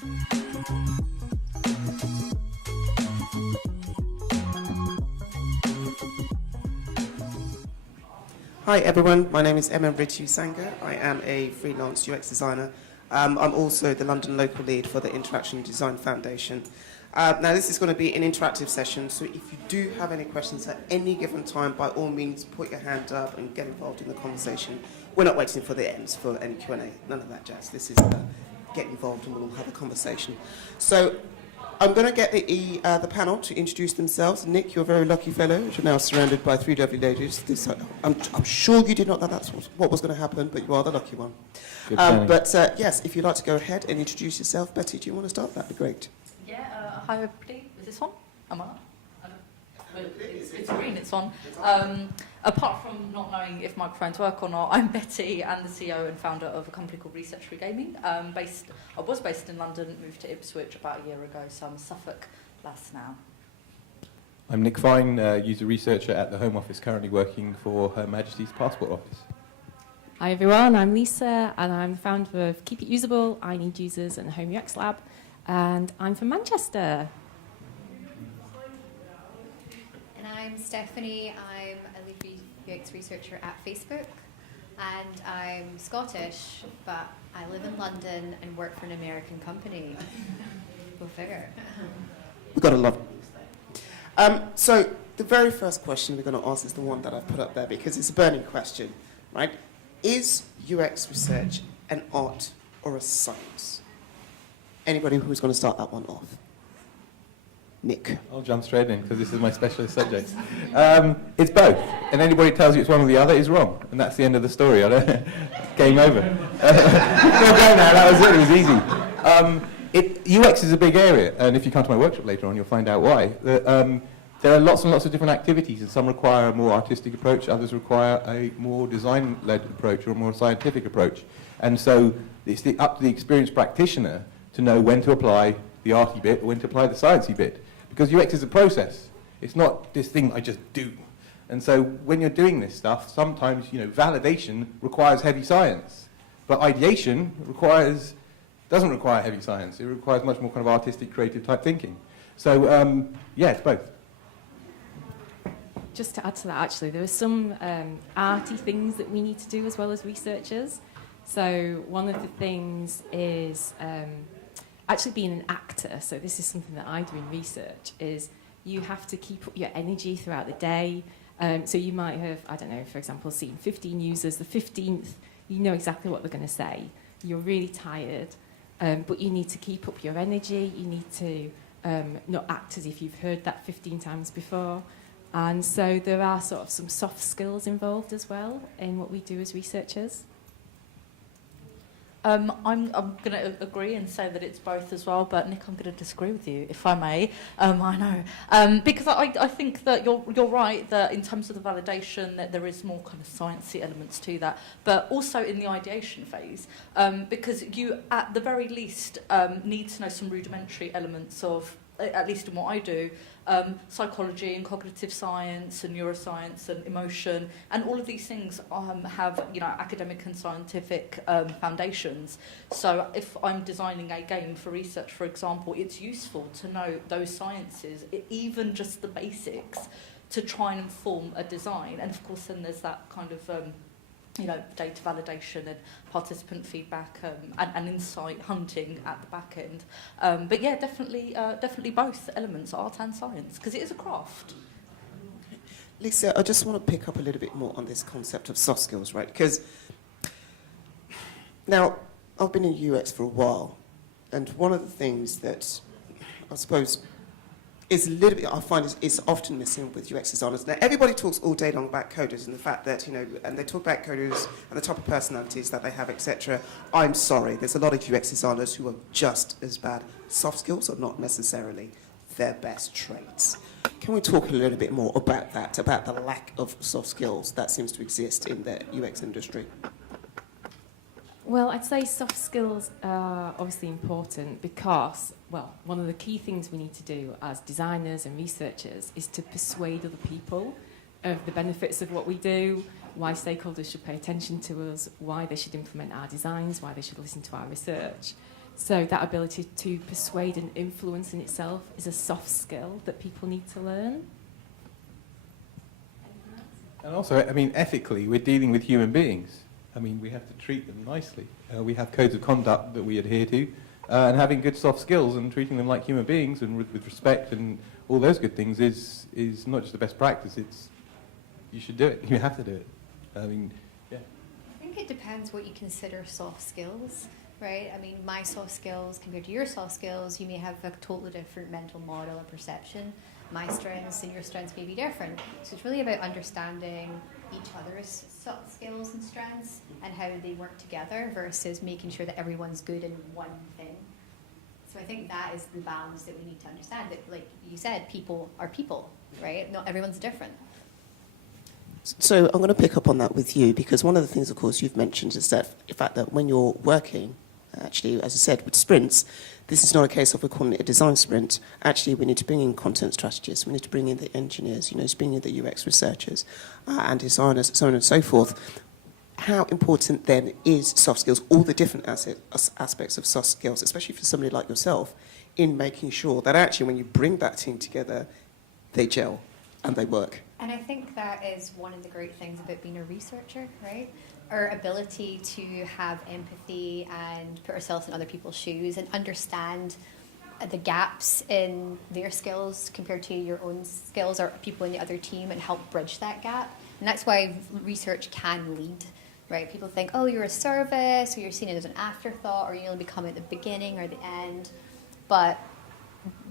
Hi everyone, my name is Emem Usanga. I am a freelance UX designer. I'm also the London local lead for the Interaction Design Foundation. Now this is going to be an interactive session, so if you do have any questions at any given time, by all means put your hand up and get involved in the conversation. We're not waiting for the ends for any Q&A, none of that jazz. This is get involved and we'll all have a conversation. So I'm going to get the panel to introduce themselves. Nick, you're a very lucky fellow. You're now surrounded by three lovely ladies. I'm sure you did not know that's what was going to happen, but you are the lucky one. Yes, if you'd like to go ahead and introduce yourself. Betty, do you want to start? That'd be great. Yeah, hi everybody. Is this on? Am I? It's green, it's on. Apart from not knowing if microphones work or not, I'm Betty and the CEO and founder of a company called Research for Gaming. I was based in London, moved to Ipswich about a year ago, so I'm a Suffolk lass now. I'm Nick Fine, user researcher at the Home Office, currently working for Her Majesty's Passport Office. Hi everyone, I'm Lisa and I'm the founder of Keep It Usable, I Need Users and the Home UX Lab, and I'm from Manchester. And I'm Stephanie, I'm a lead UX researcher at Facebook, and I'm Scottish, but I live in London and work for an American company. Go figure. We've got to love it. So the very first question we're going to ask is the one that I've put up there because it's a burning question, right? Is UX research an art or a science? Anybody who's going to start that one off? Nick. I'll jump straight in because this is my specialist subject. It's both, and anybody who tells you it's one or the other is wrong, and that's the end of the story. Game over. No, go now. That was it. It was easy. UX is a big area, and if you come to my workshop later on, you'll find out why. There are lots and lots of different activities, and some require a more artistic approach, others require a more design-led approach or a more scientific approach. And so it's up to the experienced practitioner to know when to apply the arty bit or when to apply the sciencey bit. Because UX is a process. It's not this thing I just do. And so when you're doing this stuff, sometimes validation requires heavy science. But ideation doesn't require heavy science. It requires much more kind of artistic, creative type thinking. So yeah, it's both. Just to add to that, actually, there are some arty things that we need to do as well as researchers. So one of the things is actually being an actor. So this is something that I do in research, is you have to keep up your energy throughout the day. So you might have, I don't know, for example, seen 15 users. The 15th, you know exactly what they're going to say. You're really tired, but you need to keep up your energy. You need to not act as if you've heard that 15 times before. And so there are sort of some soft skills involved as well in what we do as researchers. I'm going to agree and say that it's both as well, but Nick, I'm going to disagree with you, if I may. I know. Because I think that you're right, that in terms of the validation, that there is more kind of sciencey elements to that, but also in the ideation phase, because you, at the very least, need to know some rudimentary elements of, at least in what I do, psychology and cognitive science and neuroscience and emotion, and all of these things have academic and scientific foundations. So if I'm designing a game for research, for example, it's useful to know those sciences, even just the basics, to try and inform a design. And of course then there's that kind of data validation and participant feedback and insight hunting at the back end. But yeah, definitely both elements, art and science, because it is a craft. Lisa, I just want to pick up a little bit more on this concept of soft skills, right? Because now I've been in UX for a while, and one of the things that I suppose is a little bit, I find is often missing with UX designers. Now, everybody talks all day long about coders and the fact that, and they talk about coders and the type of personalities that they have, etc. I'm sorry, there's a lot of UX designers who are just as bad. Soft skills are not necessarily their best traits. Can we talk a little bit more about that, about the lack of soft skills that seems to exist in the UX industry? Well, I'd say soft skills are obviously important because, well, one of the key things we need to do as designers and researchers is to persuade other people of the benefits of what we do, why stakeholders should pay attention to us, why they should implement our designs, why they should listen to our research. So that ability to persuade and influence in itself is a soft skill that people need to learn. And also, I mean, ethically, we're dealing with human beings. I mean, we have to treat them nicely. We have codes of conduct that we adhere to, and having good soft skills and treating them like human beings and with respect and all those good things is not just the best practice, it's, you should do it. You have to do it. I mean, yeah. I think it depends what you consider soft skills, right? I mean, my soft skills compared to your soft skills, you may have a totally different mental model or perception. My strengths and your strengths may be different. So it's really about understanding each other's soft skills and strengths and how they work together versus making sure that everyone's good in one thing. So I think that is the balance that we need to understand. That, like you said, people are people, right? Not everyone's different. So I'm going to pick up on that with you, because one of the things, of course, you've mentioned is that the fact that when you're working, actually, as I said, with sprints, this is not a case of we're calling it a design sprint. Actually, we need to bring in content strategists, we need to bring in the engineers, bring in the UX researchers and designers, so on and so forth. How important then is soft skills, all the different aspects of soft skills, especially for somebody like yourself, in making sure that actually when you bring that team together, they gel and they work? And I think that is one of the great things about being a researcher, right? Our ability to have empathy and put ourselves in other people's shoes and understand the gaps in their skills compared to your own skills or people in the other team and help bridge that gap. And that's why research can lead, right? People think, oh, you're a service, or you're seen as an afterthought, or you'll become at the beginning or the end. But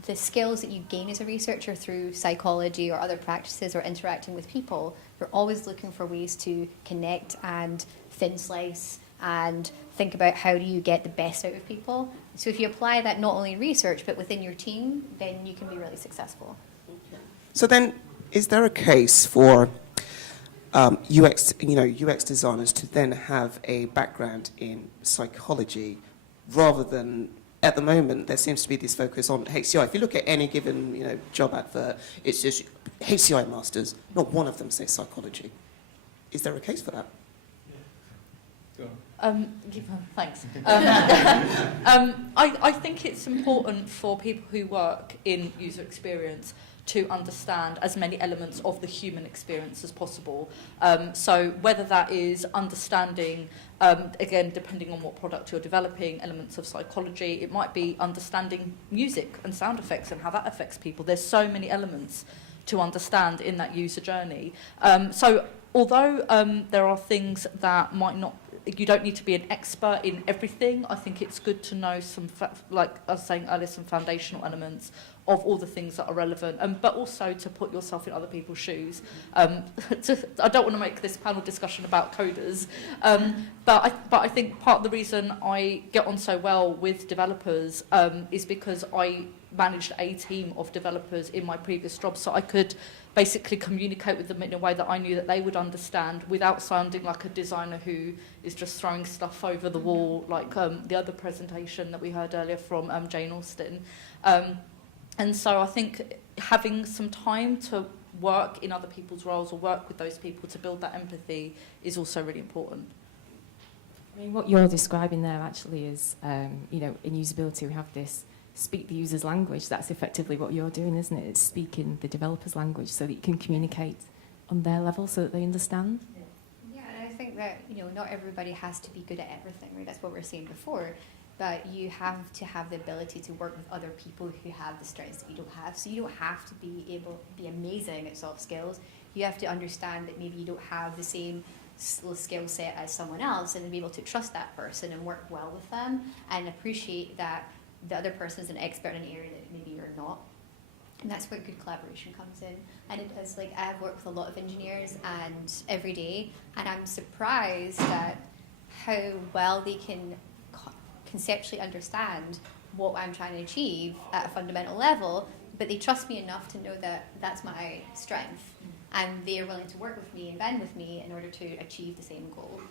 the skills that you gain as a researcher through psychology or other practices or interacting with people, you're always looking for ways to connect and thin slice and think about how do you get the best out of people. So if you apply that not only in research but within your team, then you can be really successful. So then, is there a case for UX designers to then have a background in psychology rather than, at the moment, there seems to be this focus on HCI. If you look at any given job advert, it's just HCI masters. Not one of them says psychology. Is there a case for that? Thanks. I think it's important for people who work in user experience to understand as many elements of the human experience as possible. So whether that is understanding, again, depending on what product you're developing, elements of psychology, it might be understanding music and sound effects and how that affects people. There's so many elements to understand in that user journey. So although there are things that might not, you don't need to be an expert in everything, I think it's good to know some, like I was saying earlier, some foundational elements of all the things that are relevant, but also to put yourself in other people's shoes. I don't want to make this panel discussion about coders, but I think part of the reason I get on so well with developers is because I managed a team of developers in my previous job, so I could basically communicate with them in a way that I knew that they would understand without sounding like a designer who is just throwing stuff over the wall, like the other presentation that we heard earlier from Jane Austen. And so I think having some time to work in other people's roles or work with those people to build that empathy is also really important. I mean, what you're describing there actually is, in usability we have this speak the user's language. That's effectively what you're doing, isn't it? It's speaking the developer's language so that you can communicate on their level so that they understand. Yeah, and I think that, not everybody has to be good at everything, right? That's what we were saying before. But you have to have the ability to work with other people who have the strengths that you don't have. So you don't have to be amazing at soft skills. You have to understand that maybe you don't have the same skill set as someone else, and then be able to trust that person and work well with them and appreciate that the other person is an expert in an area that maybe you're not. And that's where good collaboration comes in. And it is like, I've worked with a lot of engineers and every day, and I'm surprised at how well they can conceptually understand what I'm trying to achieve at a fundamental level, but they trust me enough to know that that's my strength, and they are willing to work with me and bend with me in order to achieve the same goal.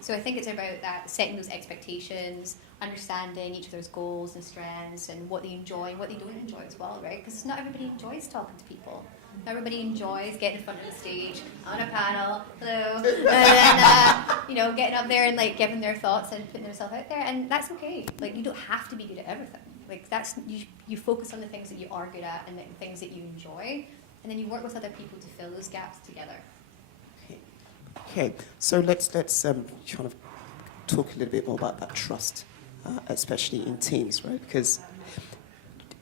So I think it's about that, setting those expectations, understanding each other's goals and strengths and what they enjoy and what they don't enjoy as well, right? Because not everybody enjoys talking to people. Everybody enjoys getting in front of the stage on a panel, hello, and then getting up there and like giving their thoughts and putting themselves out there, and that's okay. Like, you don't have to be good at everything. Like, that's you focus on the things that you are good at and the things that you enjoy, and then you work with other people to fill those gaps together. Okay, so let's kind of talk a little bit more about that trust, especially in teams, right? Because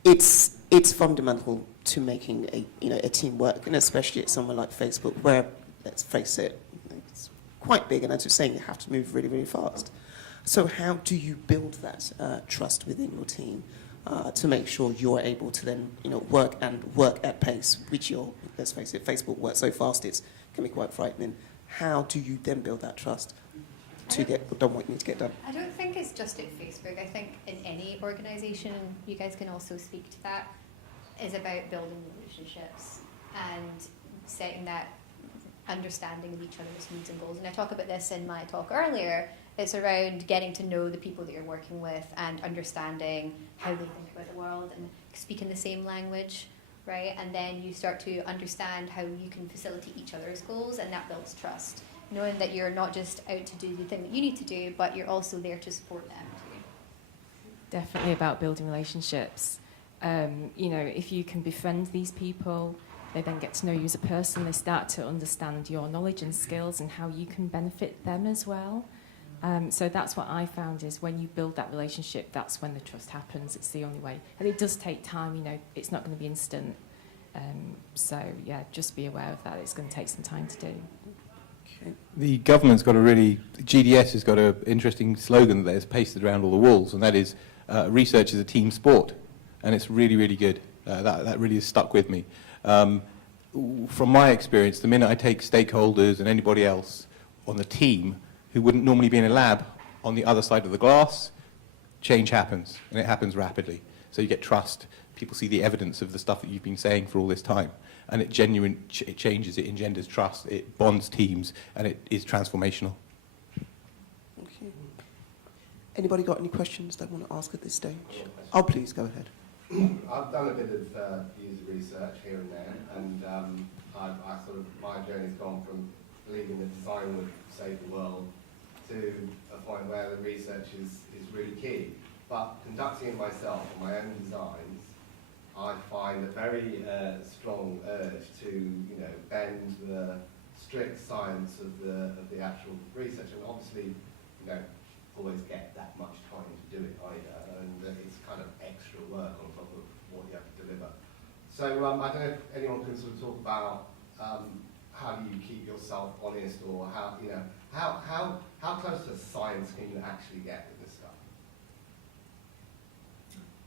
it's fundamental to making a team work, and especially at somewhere like Facebook, where, let's face it, it's quite big, and as you're saying, you have to move really, really fast. So how do you build that trust within your team to make sure you're able to then work at pace, which let's face it, Facebook works so fast it can be quite frightening. How do you then build that trust to get done what you need to get done? I don't think it's just at Facebook. I think in any organisation, you guys can also speak to that, is about building relationships and setting that understanding of each other's needs and goals. And I talk about this in my talk earlier. It's around getting to know the people that you're working with and understanding how they think about the world and speaking the same language, right? And then you start to understand how you can facilitate each other's goals, and that builds trust. Knowing that you're not just out to do the thing that you need to do, but you're also there to support them too. Definitely about building relationships. If you can befriend these people, they then get to know you as a person, they start to understand your knowledge and skills and how you can benefit them as well. So that's what I found, is when you build that relationship, that's when the trust happens. It's the only way. And it does take time, it's not going to be instant. Just be aware of that. It's going to take some time to do. Okay. The government's got GDS has got an interesting slogan that is pasted around all the walls, and that is, research is a team sport. And it's really, really good. That really has stuck with me. From my experience, the minute I take stakeholders and anybody else on the team who wouldn't normally be in a lab on the other side of the glass, change happens, and it happens rapidly. So you get trust. People see the evidence of the stuff that you've been saying for all this time, and it changes, it engenders trust, it bonds teams, and it is transformational. Okay. Anybody got any questions they want to ask at this stage? Oh, please, go ahead. I've done a bit of user research here and there, and my journey's gone from believing that design would save the world to a point where the research is really key. But conducting it myself on my own designs, I find a very strong urge to bend the strict science of the actual research, and obviously you don't always get that much time to do it either, and it's kind of extra work on top of what you have to deliver. So I don't know if anyone can sort of talk about how do you keep yourself honest, or how close to science can you actually get with this stuff?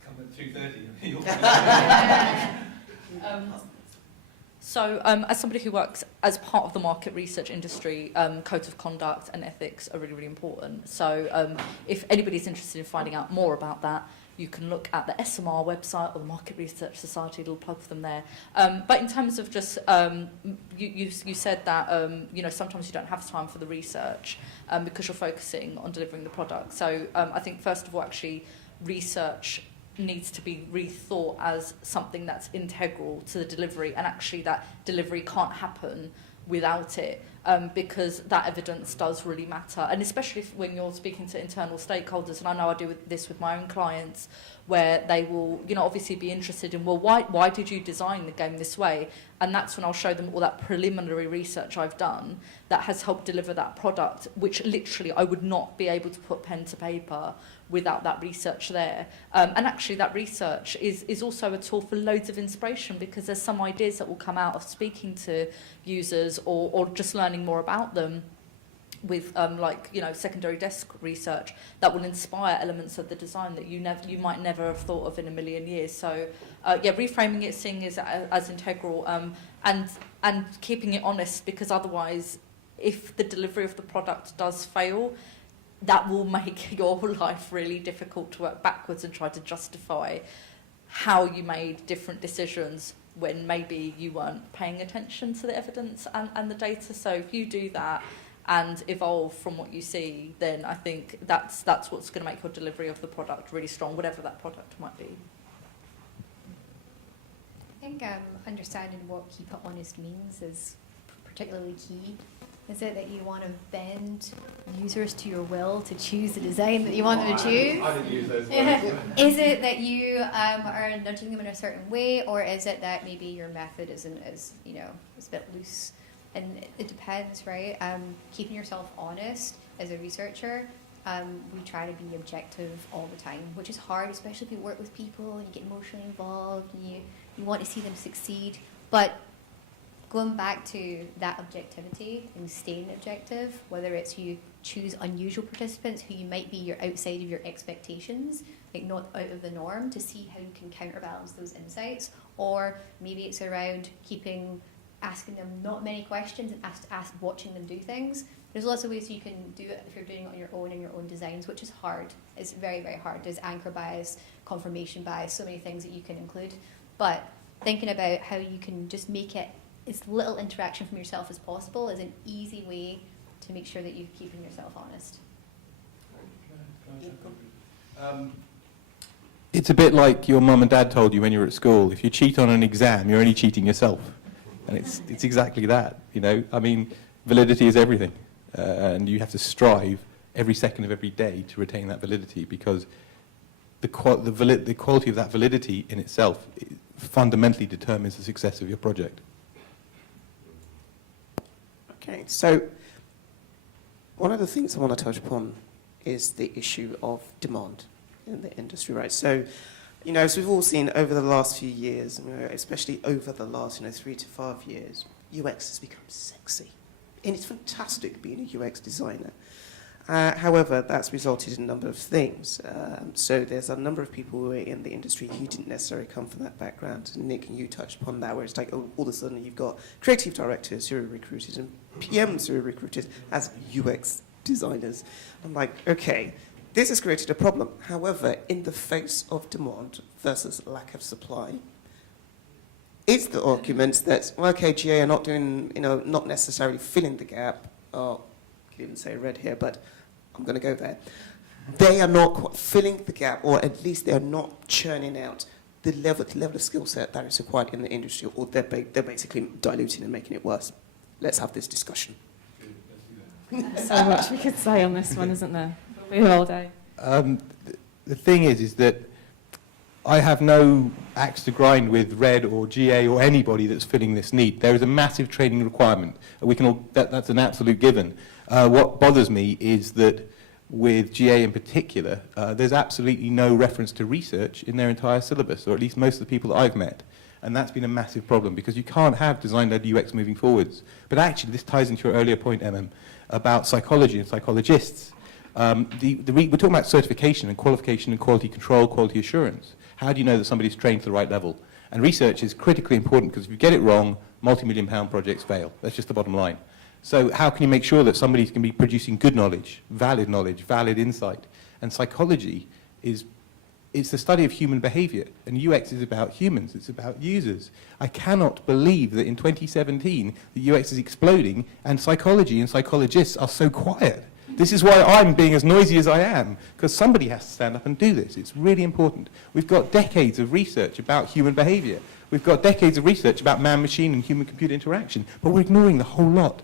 Come at 2:30. So as somebody who works as part of the market research industry, code of conduct and ethics are really, really important. So if anybody's interested in finding out more about that, you can look at the SMR website or the Market Research Society. It'll plug them there. But in terms of just, you said that sometimes you don't have time for the research because you're focusing on delivering the product. So I think first of all, actually, research needs to be rethought as something that's integral to the delivery, and actually that delivery can't happen without it, because that evidence does really matter, and especially when you're speaking to internal stakeholders. And I know I do this with my own clients, where they will obviously be interested in, well, why did you design the game this way? And that's when I'll show them all that preliminary research I've done that has helped deliver that product, which literally I would not be able to put pen to paper without that research there. And actually that research is also a tool for loads of inspiration, because there's some ideas that will come out of speaking to users or just learning more about them with secondary desk research that will inspire elements of the design that you might never have thought of in a million years. So reframing it, seeing it as integral, and keeping it honest, because otherwise, if the delivery of the product does fail, that will make your life really difficult to work backwards and try to justify how you made different decisions when maybe you weren't paying attention to the evidence and the data. So if you do that and evolve from what you see, then I think that's what's going to make your delivery of the product really strong, whatever that product might be. I think understanding what keep it honest means is particularly key. Is it that you want to bend users to your will to choose the design that you want them to choose? I didn't use those words. Is it that you are nudging them in a certain way, or is it that maybe your method isn't as, it's a bit loose? And it depends, right? Keeping yourself honest as a researcher, we try to be objective all the time, which is hard, especially if you work with people and you get emotionally involved and you want to see them succeed. But going back to that objectivity and staying objective, whether it's you choose unusual participants who you might be you're outside of your expectations, like not out of the norm, to see how you can counterbalance those insights, or maybe it's around asking them not many questions and watching them do things. There's lots of ways you can do it if you're doing it on your own in your own designs, which is hard. It's very, very hard. There's anchor bias, confirmation bias, so many things that you can include. But thinking about how you can just make it as little interaction from yourself as possible is an easy way to make sure that you're keeping yourself honest. It's a bit like your mum and dad told you when you were at school, if you cheat on an exam, you're only cheating yourself. And it's exactly that, I mean, validity is everything. And you have to strive every second of every day to retain that validity, because the quality of that validity in itself fundamentally determines the success of your project. Okay, so one of the things I want to touch upon is the issue of demand in the industry, right? So, as we've all seen over the last few years, especially over the last 3 to 5 years, UX has become sexy. And it's fantastic being a UX designer. However, that's resulted in a number of things. So there's a number of people who are in the industry who didn't necessarily come from that background. Nick, you touched upon that, where it's like, all of a sudden you've got creative directors who are recruited and PMs who are recruited as UX designers. I'm like, okay, this has created a problem. However, in the face of demand versus lack of supply, is the argument that, well, okay, GA are not doing, not necessarily filling the gap. Oh, I could even say red here, but I'm going to go there. They are not quite filling the gap, or at least they are not churning out the level of skill set that is required in the industry, or they're basically diluting and making it worse. Let's have this discussion. So much we could say on this one, isn't there? For all day. The thing is that I have no axe to grind with Red or GA or anybody that's filling this need. There is a massive training requirement. That's an absolute given. What bothers me is that with GA in particular, there's absolutely no reference to research in their entire syllabus, or at least most of the people that I've met. And that's been a massive problem, because you can't have design-led UX moving forwards. But actually, this ties into your earlier point, Emem, about psychology and psychologists. We're talking about certification and qualification and quality control, quality assurance. How do you know that somebody's trained to the right level? And research is critically important, because if you get it wrong, multi-million-pound projects fail. That's just the bottom line. So how can you make sure that somebody's going to be producing good knowledge, valid insight? And psychology it's the study of human behavior, and UX is about humans, it's about users. I cannot believe that in 2017, the UX is exploding, and psychology and psychologists are so quiet. This is why I'm being as noisy as I am, because somebody has to stand up and do this. It's really important. We've got decades of research about human behavior. We've got decades of research about man-machine and human-computer interaction, but we're ignoring the whole lot.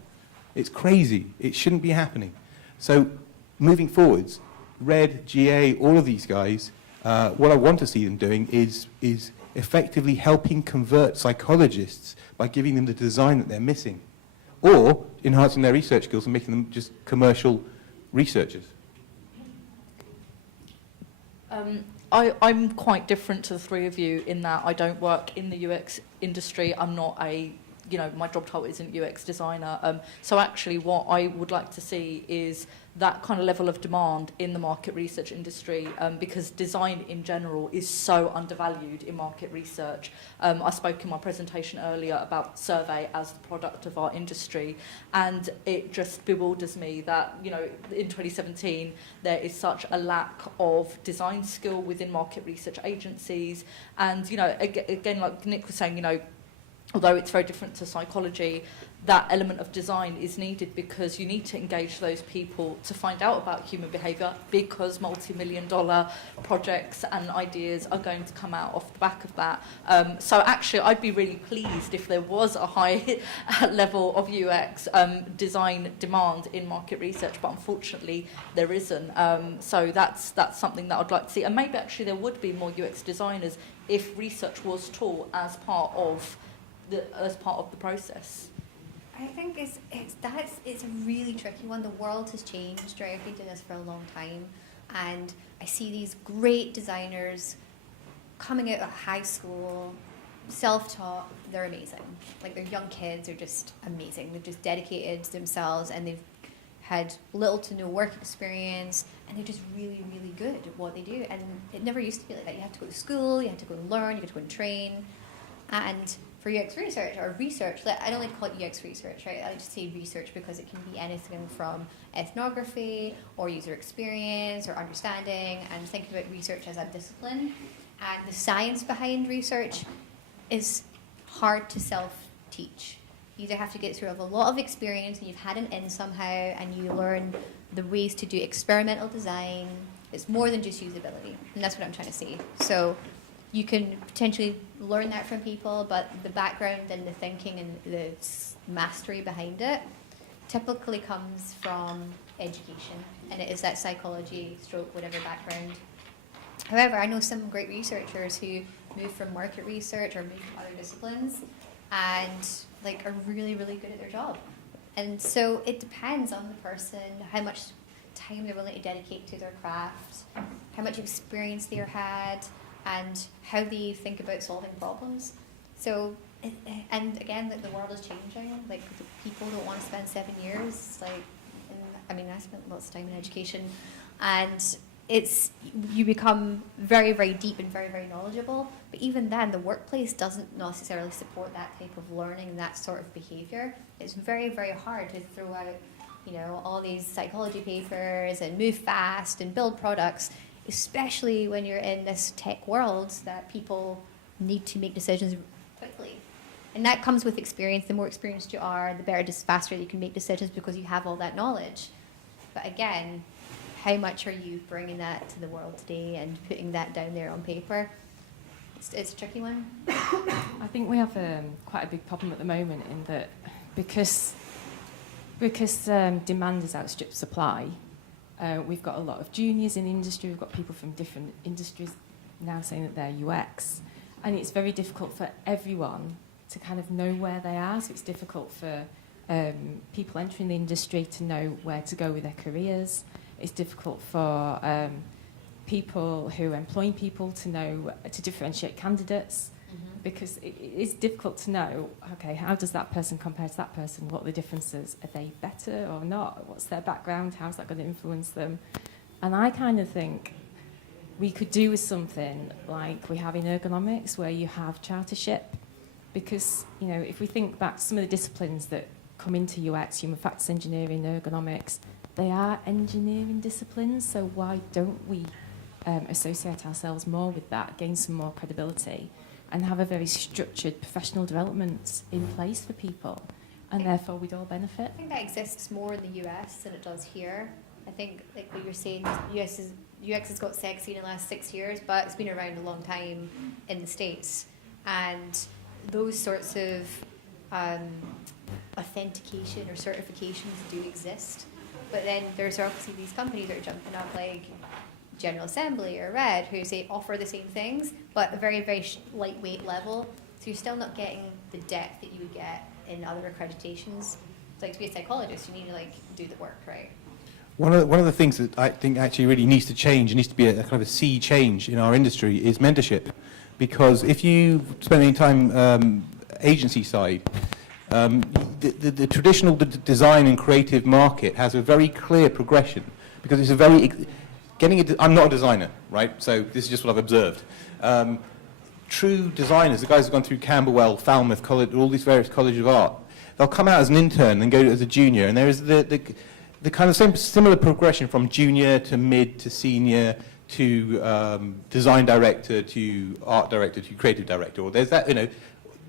It's crazy. It shouldn't be happening. So moving forwards, Red, GA, all of these guys, what I want to see them doing is effectively helping convert psychologists by giving them the design that they're missing, or enhancing their research skills and making them just commercial researchers. I'm quite different to the three of you in that I don't work in the UX industry. I'm not my job title isn't UX designer. So actually what I would like to see is that kind of level of demand in the market research industry, because design in general is so undervalued in market research. I spoke in my presentation earlier about survey as the product of our industry, and it just bewilders me that, in 2017 there is such a lack of design skill within market research agencies. And, again, like Nick was saying, although it's very different to psychology, that element of design is needed because you need to engage those people to find out about human behaviour, because multi-million-dollar projects and ideas are going to come out off the back of that. So actually, I'd be really pleased if there was a high level of UX design demand in market research, but unfortunately there isn't. So that's something that I'd like to see. And maybe actually there would be more UX designers if research was taught as part of the process. I think it's a really tricky one. The world has changed, right? I've been doing this for a long time, and I see these great designers coming out of high school, self-taught. They're amazing. Like, they're young kids, they're just amazing. They've just dedicated themselves, and they've had little to no work experience, and they're just really, really good at what they do. And it never used to be like that. You had to go to school, you had to go and learn, you had to go and train, and for UX research, or research, I don't like to call it UX research, right? I like to say research because it can be anything from ethnography or user experience or understanding, and thinking about research as a discipline. And the science behind research is hard to self-teach. You either have to get through a lot of experience and you've had an in somehow, and you learn the ways to do experimental design. It's more than just usability, and that's what I'm trying to say. So you can potentially learn that from people, but the background and the thinking and the mastery behind it typically comes from education, and it is that psychology stroke whatever background. However, I know some great researchers who move from market research or move from other disciplines and like are really, really good at their job. And so it depends on the person, how much time they're willing to dedicate to their craft, how much experience they've had, and how they think about solving problems. So, and again, like, the world is changing. Like, the people don't want to spend 7 years. Like, I spent lots of time in education, and you become very, very deep and very, very knowledgeable. But even then, the workplace doesn't necessarily support that type of learning and that sort of behaviour. It's very, very hard to throw out, all these psychology papers and move fast and build products, especially when you're in this tech world that people need to make decisions quickly. And that comes with experience. The more experienced you are, the better, just faster you can make decisions because you have all that knowledge. But again, how much are you bringing that to the world today and putting that down there on paper? It's a tricky one. I think we have quite a big problem at the moment in that because demand has outstripped supply, we've got a lot of juniors in the industry, we've got people from different industries now saying that they're UX, and it's very difficult for everyone to kind of know where they are, so it's difficult for people entering the industry to know where to go with their careers. It's difficult for people who are employing people to know, to differentiate candidates, because it is difficult to know, okay, how does that person compare to that person? What are the differences? Are they better or not? What's their background? How's that going to influence them? And I kind of think we could do with something like we have in ergonomics, where you have chartership, because, if we think back to some of the disciplines that come into UX, human factors engineering, ergonomics, they are engineering disciplines, so why don't we associate ourselves more with that, gain some more credibility, and have a very structured professional development in place for people, and therefore we'd all benefit. I think that exists more in the US than it does here. I think, like what you're saying, UX has got sexy in the last 6 years, but it's been around a long time in the States. And those sorts of authentication or certifications do exist. But then there's obviously these companies that are jumping up, like General Assembly or Red, who say offer the same things, but a very, very lightweight level. So you're still not getting the depth that you would get in other accreditations. So, like, to be a psychologist, you need to do the work, right? One of the things that I think actually really needs to change, needs to be a kind of a sea change in our industry, is mentorship. Because if you spend any time agency side, the traditional design and creative market has a very clear progression, because it's a very I'm not a designer, right? So this is just what I've observed. True designers, the guys who've gone through Camberwell, Falmouth College, all these various colleges of art, they'll come out as an intern and go as a junior, and there is the kind of same similar progression from junior to mid to senior to design director to art director to creative director. Or there's that,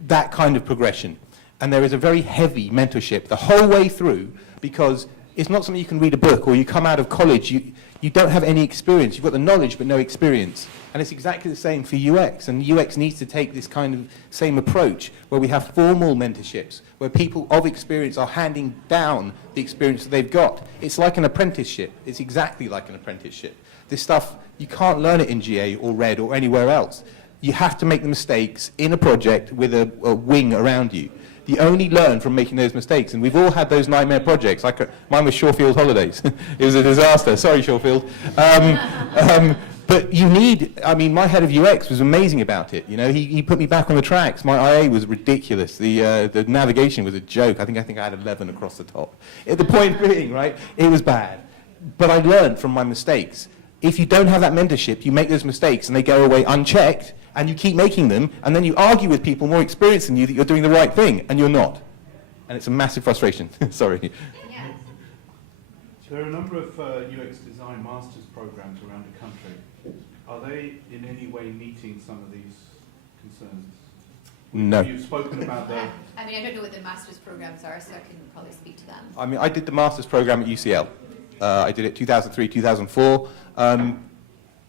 that kind of progression. And there is a very heavy mentorship the whole way through, because it's not something you can read a book, or you come out of college, you don't have any experience. You've got the knowledge but no experience. And it's exactly the same for UX, and UX needs to take this kind of same approach where we have formal mentorships, where people of experience are handing down the experience that they've got. It's like an apprenticeship. It's exactly like an apprenticeship. This stuff, you can't learn it in GA or RED or anywhere else. You have to make the mistakes in a project with a wing around you. You only learn from making those mistakes, and we've all had those nightmare projects. Mine was Shorefield Holidays. It was a disaster. Sorry, Shorefield. But you need, I mean, my head of UX was amazing about it. You know, he put me back on the tracks. My IA was ridiculous. The navigation was a joke. I think I had 11 across the top. The point being, right, it was bad. But I learned from my mistakes. If you don't have that mentorship, you make those mistakes and they go away unchecked, and you keep making them, and then you argue with people more experienced than you that you're doing the right thing, and you're not. And it's a massive frustration. Sorry. Yeah. So there are a number of UX design masters programs around the country. Are they in any way meeting some of these concerns? No. You've spoken about the... I mean, I don't know what the master's programs are, so I can probably speak to them. I mean, I did the master's program at UCL. I did it 2003, 2004.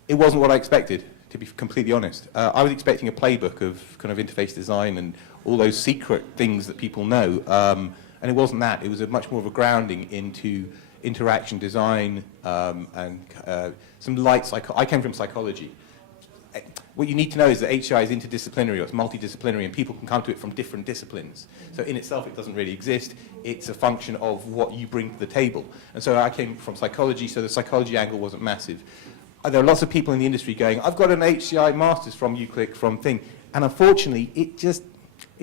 It wasn't what I expected, to be completely honest. I was expecting a playbook of kind of interface design and all those secret things that people know, and it wasn't that. It was much more of a grounding into interaction design and some light I came from psychology. What you need to know is that HCI is interdisciplinary, or it's multidisciplinary, and people can come to it from different disciplines. So in itself, it doesn't really exist. It's a function of what you bring to the table. And so I came from psychology, so the psychology angle wasn't massive. There are lots of people in the industry going, I've got an HCI master's from UClick, from thing. And unfortunately, it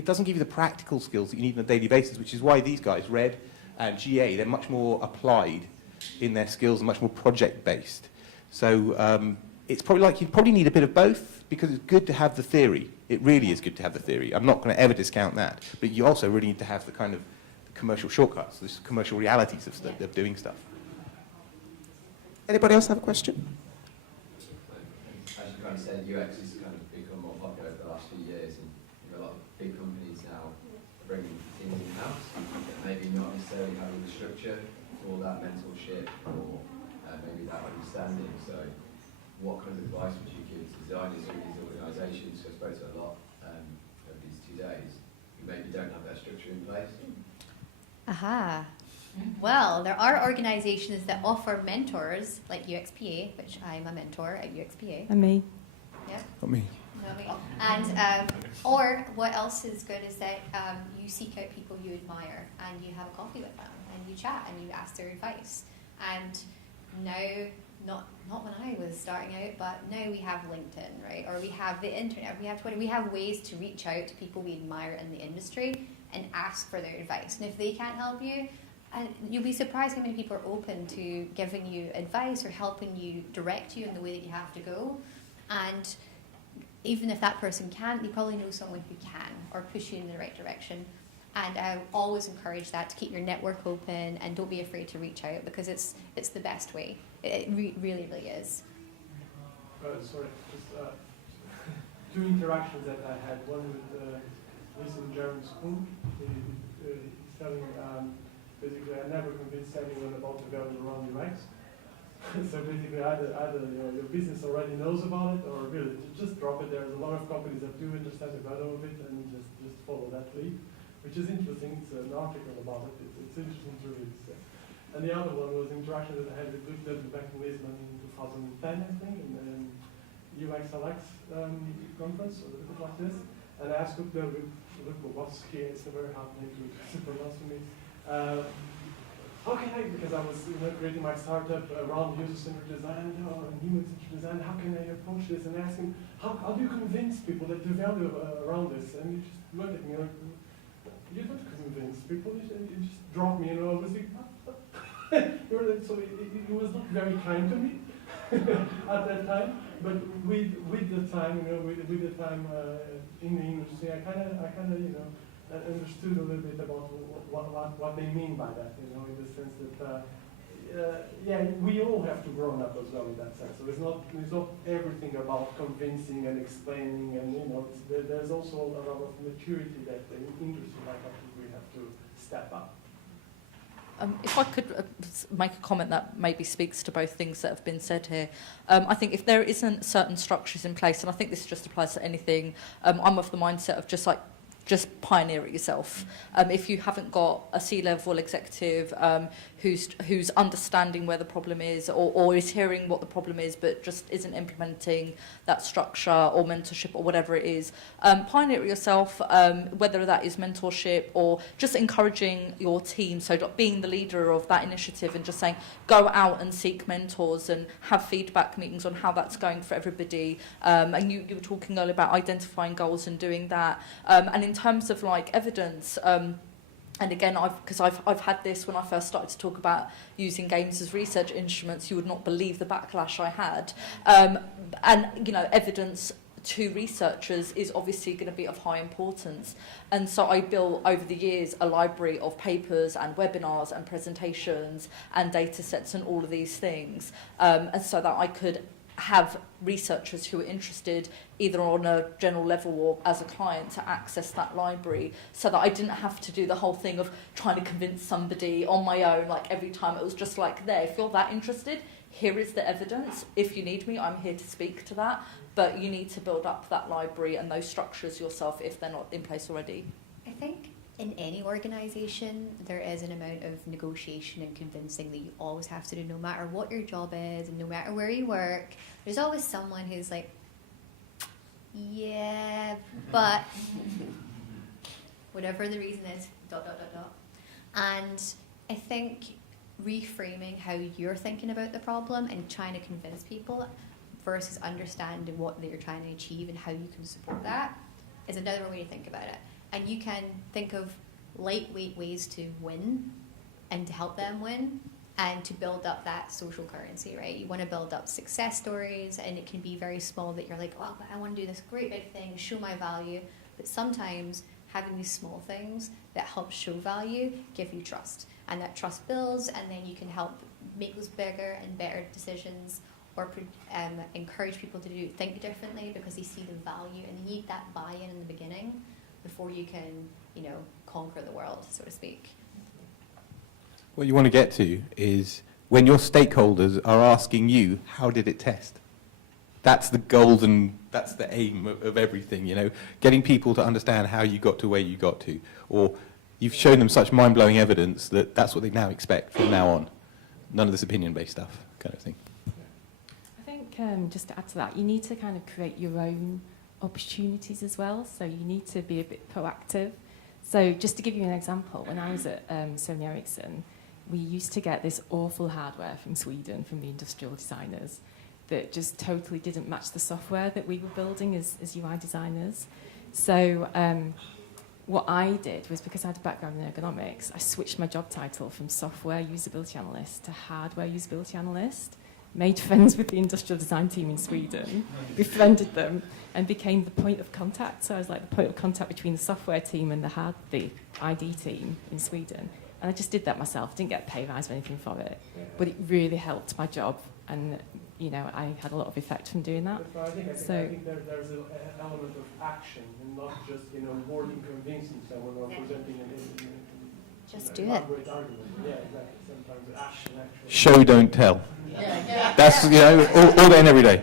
doesn't give you the practical skills that you need on a daily basis, which is why these guys, RED and GA, they're much more applied in their skills and much more project-based. So it's probably like you probably need a bit of both, because it's good to have the theory. It really is good to have the theory. I'm not going to ever discount that. But you also really need to have the kind of commercial shortcuts, the commercial realities of doing stuff. Anybody else have a question? As you kind of said, UX has kind of become more popular over the last few years, and you know, a lot of big companies now are bringing teams in-house, maybe not necessarily having the structure for that mentorship or maybe that understanding. So what kind of advice would you give to designers or these organisations who I spoke to a lot over these 2 days who maybe don't have that structure in place? Aha. Well, there are organisations that offer mentors, like UXPA, which I'm a mentor at UXPA. And me. Yeah. Not me. No, me. And or what else is good is that you seek out people you admire and you have a coffee with them and you chat and you ask their advice. And now, not when I was starting out, but now we have LinkedIn, right? Or we have the internet, we have Twitter, we have ways to reach out to people we admire in the industry and ask for their advice. And if they can't help you, and you'll be surprised how many people are open to giving you advice or helping you, direct you in the way that you have to go. And even if that person can't, they probably know someone who can or push you in the right direction. And I always encourage that, to keep your network open and don't be afraid to reach out, because it's the best way. It really, really is. Sorry, just two interactions that I had. One with recent German school. He's telling basically I never convinced anyone about development around UX. So basically either your business already knows about it, or really just drop it. There's a lot of companies that do understand the value of it and just follow that lead, which is interesting. It's an article about it. It's interesting to read. So. And the other one was interaction that I had with Duddington back in Lisbon in 2010, I think, in UX Alex conference, or a bit like this. And I asked Lukowski, it's a very hard name to pronounce for me. How can I, because I was creating my startup around user-centered design, and human-centered design, how can I approach this? And ask him, how do you convince people that the value around this? And he just looked at me like, you don't convince people, you just drop me, I was like, so he was not very kind to me at that time, but with the time, with the time in the industry, I kind of, understood a little bit about what they mean by that, in the sense that yeah, we all have to grow up as well in that sense. So it's not everything about convincing and explaining, and there's also a lot of maturity that the industry, like I think we have to step up. If I could make a comment that maybe speaks to both things that have been said here, I think if there isn't certain structures in place, and I think this just applies to anything, I'm of the mindset of just pioneer it yourself. If you haven't got a C-level executive who's understanding where the problem is, or is hearing what the problem is but just isn't implementing that structure or mentorship or whatever it is, pioneer it yourself, whether that is mentorship or just encouraging your team, so being the leader of that initiative and just saying go out and seek mentors and have feedback meetings on how that's going for everybody. And you were talking earlier about identifying goals and doing that. And in terms of like evidence, and again, because I've had this when I first started to talk about using games as research instruments, you would not believe the backlash I had. And evidence to researchers is obviously going to be of high importance. And so I built over the years a library of papers and webinars and presentations and data sets and all of these things, and so that I could have researchers who are interested either on a general level or as a client to access that library, so that I didn't have to do the whole thing of trying to convince somebody on my own. Like every time it was just like, there, if you're that interested, here is the evidence. If you need me, I'm here to speak to that. But you need to build up that library and those structures yourself if they're not in place already. I think in any organisation, there is an amount of negotiation and convincing that you always have to do, no matter what your job is and no matter where you work. There's always someone who's like, yeah, but whatever the reason is, ... And I think reframing how you're thinking about the problem and trying to convince people versus understanding what they're trying to achieve and how you can support that is another way to think about it. And you can think of lightweight ways to win and to help them win and to build up that social currency, right? You want to build up success stories, and it can be very small that you're like, oh, I want to do this great big thing, show my value. But sometimes having these small things that help show value give you trust. And that trust builds, and then you can help make those bigger and better decisions, or encourage people to think differently because they see the value, and they need that buy-in in the beginning before you can, conquer the world, so to speak. What you want to get to is when your stakeholders are asking you, how did it test? That's the that's the aim of everything, getting people to understand how you got to where you got to, or you've shown them such mind-blowing evidence that that's what they now expect from now on. None of this opinion-based stuff kind of thing. I think just to add to that, you need to kind of create your own opportunities as well, so you need to be a bit proactive. So just to give you an example, when I was at Sony Ericsson, we used to get this awful hardware from Sweden, from the industrial designers, that just totally didn't match the software that we were building as UI designers. So what I did was, because I had a background in ergonomics, I switched my job title from software usability analyst to hardware usability analyst, made friends with the industrial design team in Sweden, befriended them, and became the point of contact. So I was like the point of contact between the software team and the ID team in Sweden. And I just did that myself, didn't get a pay rise or anything for it. But it really helped my job, and I had a lot of effect from doing that. I think there's an element of action, and not just wording convincing someone or presenting an just do it. Argument. Yeah, exactly. Sometimes action actually. Show, don't tell. That's all day and every day.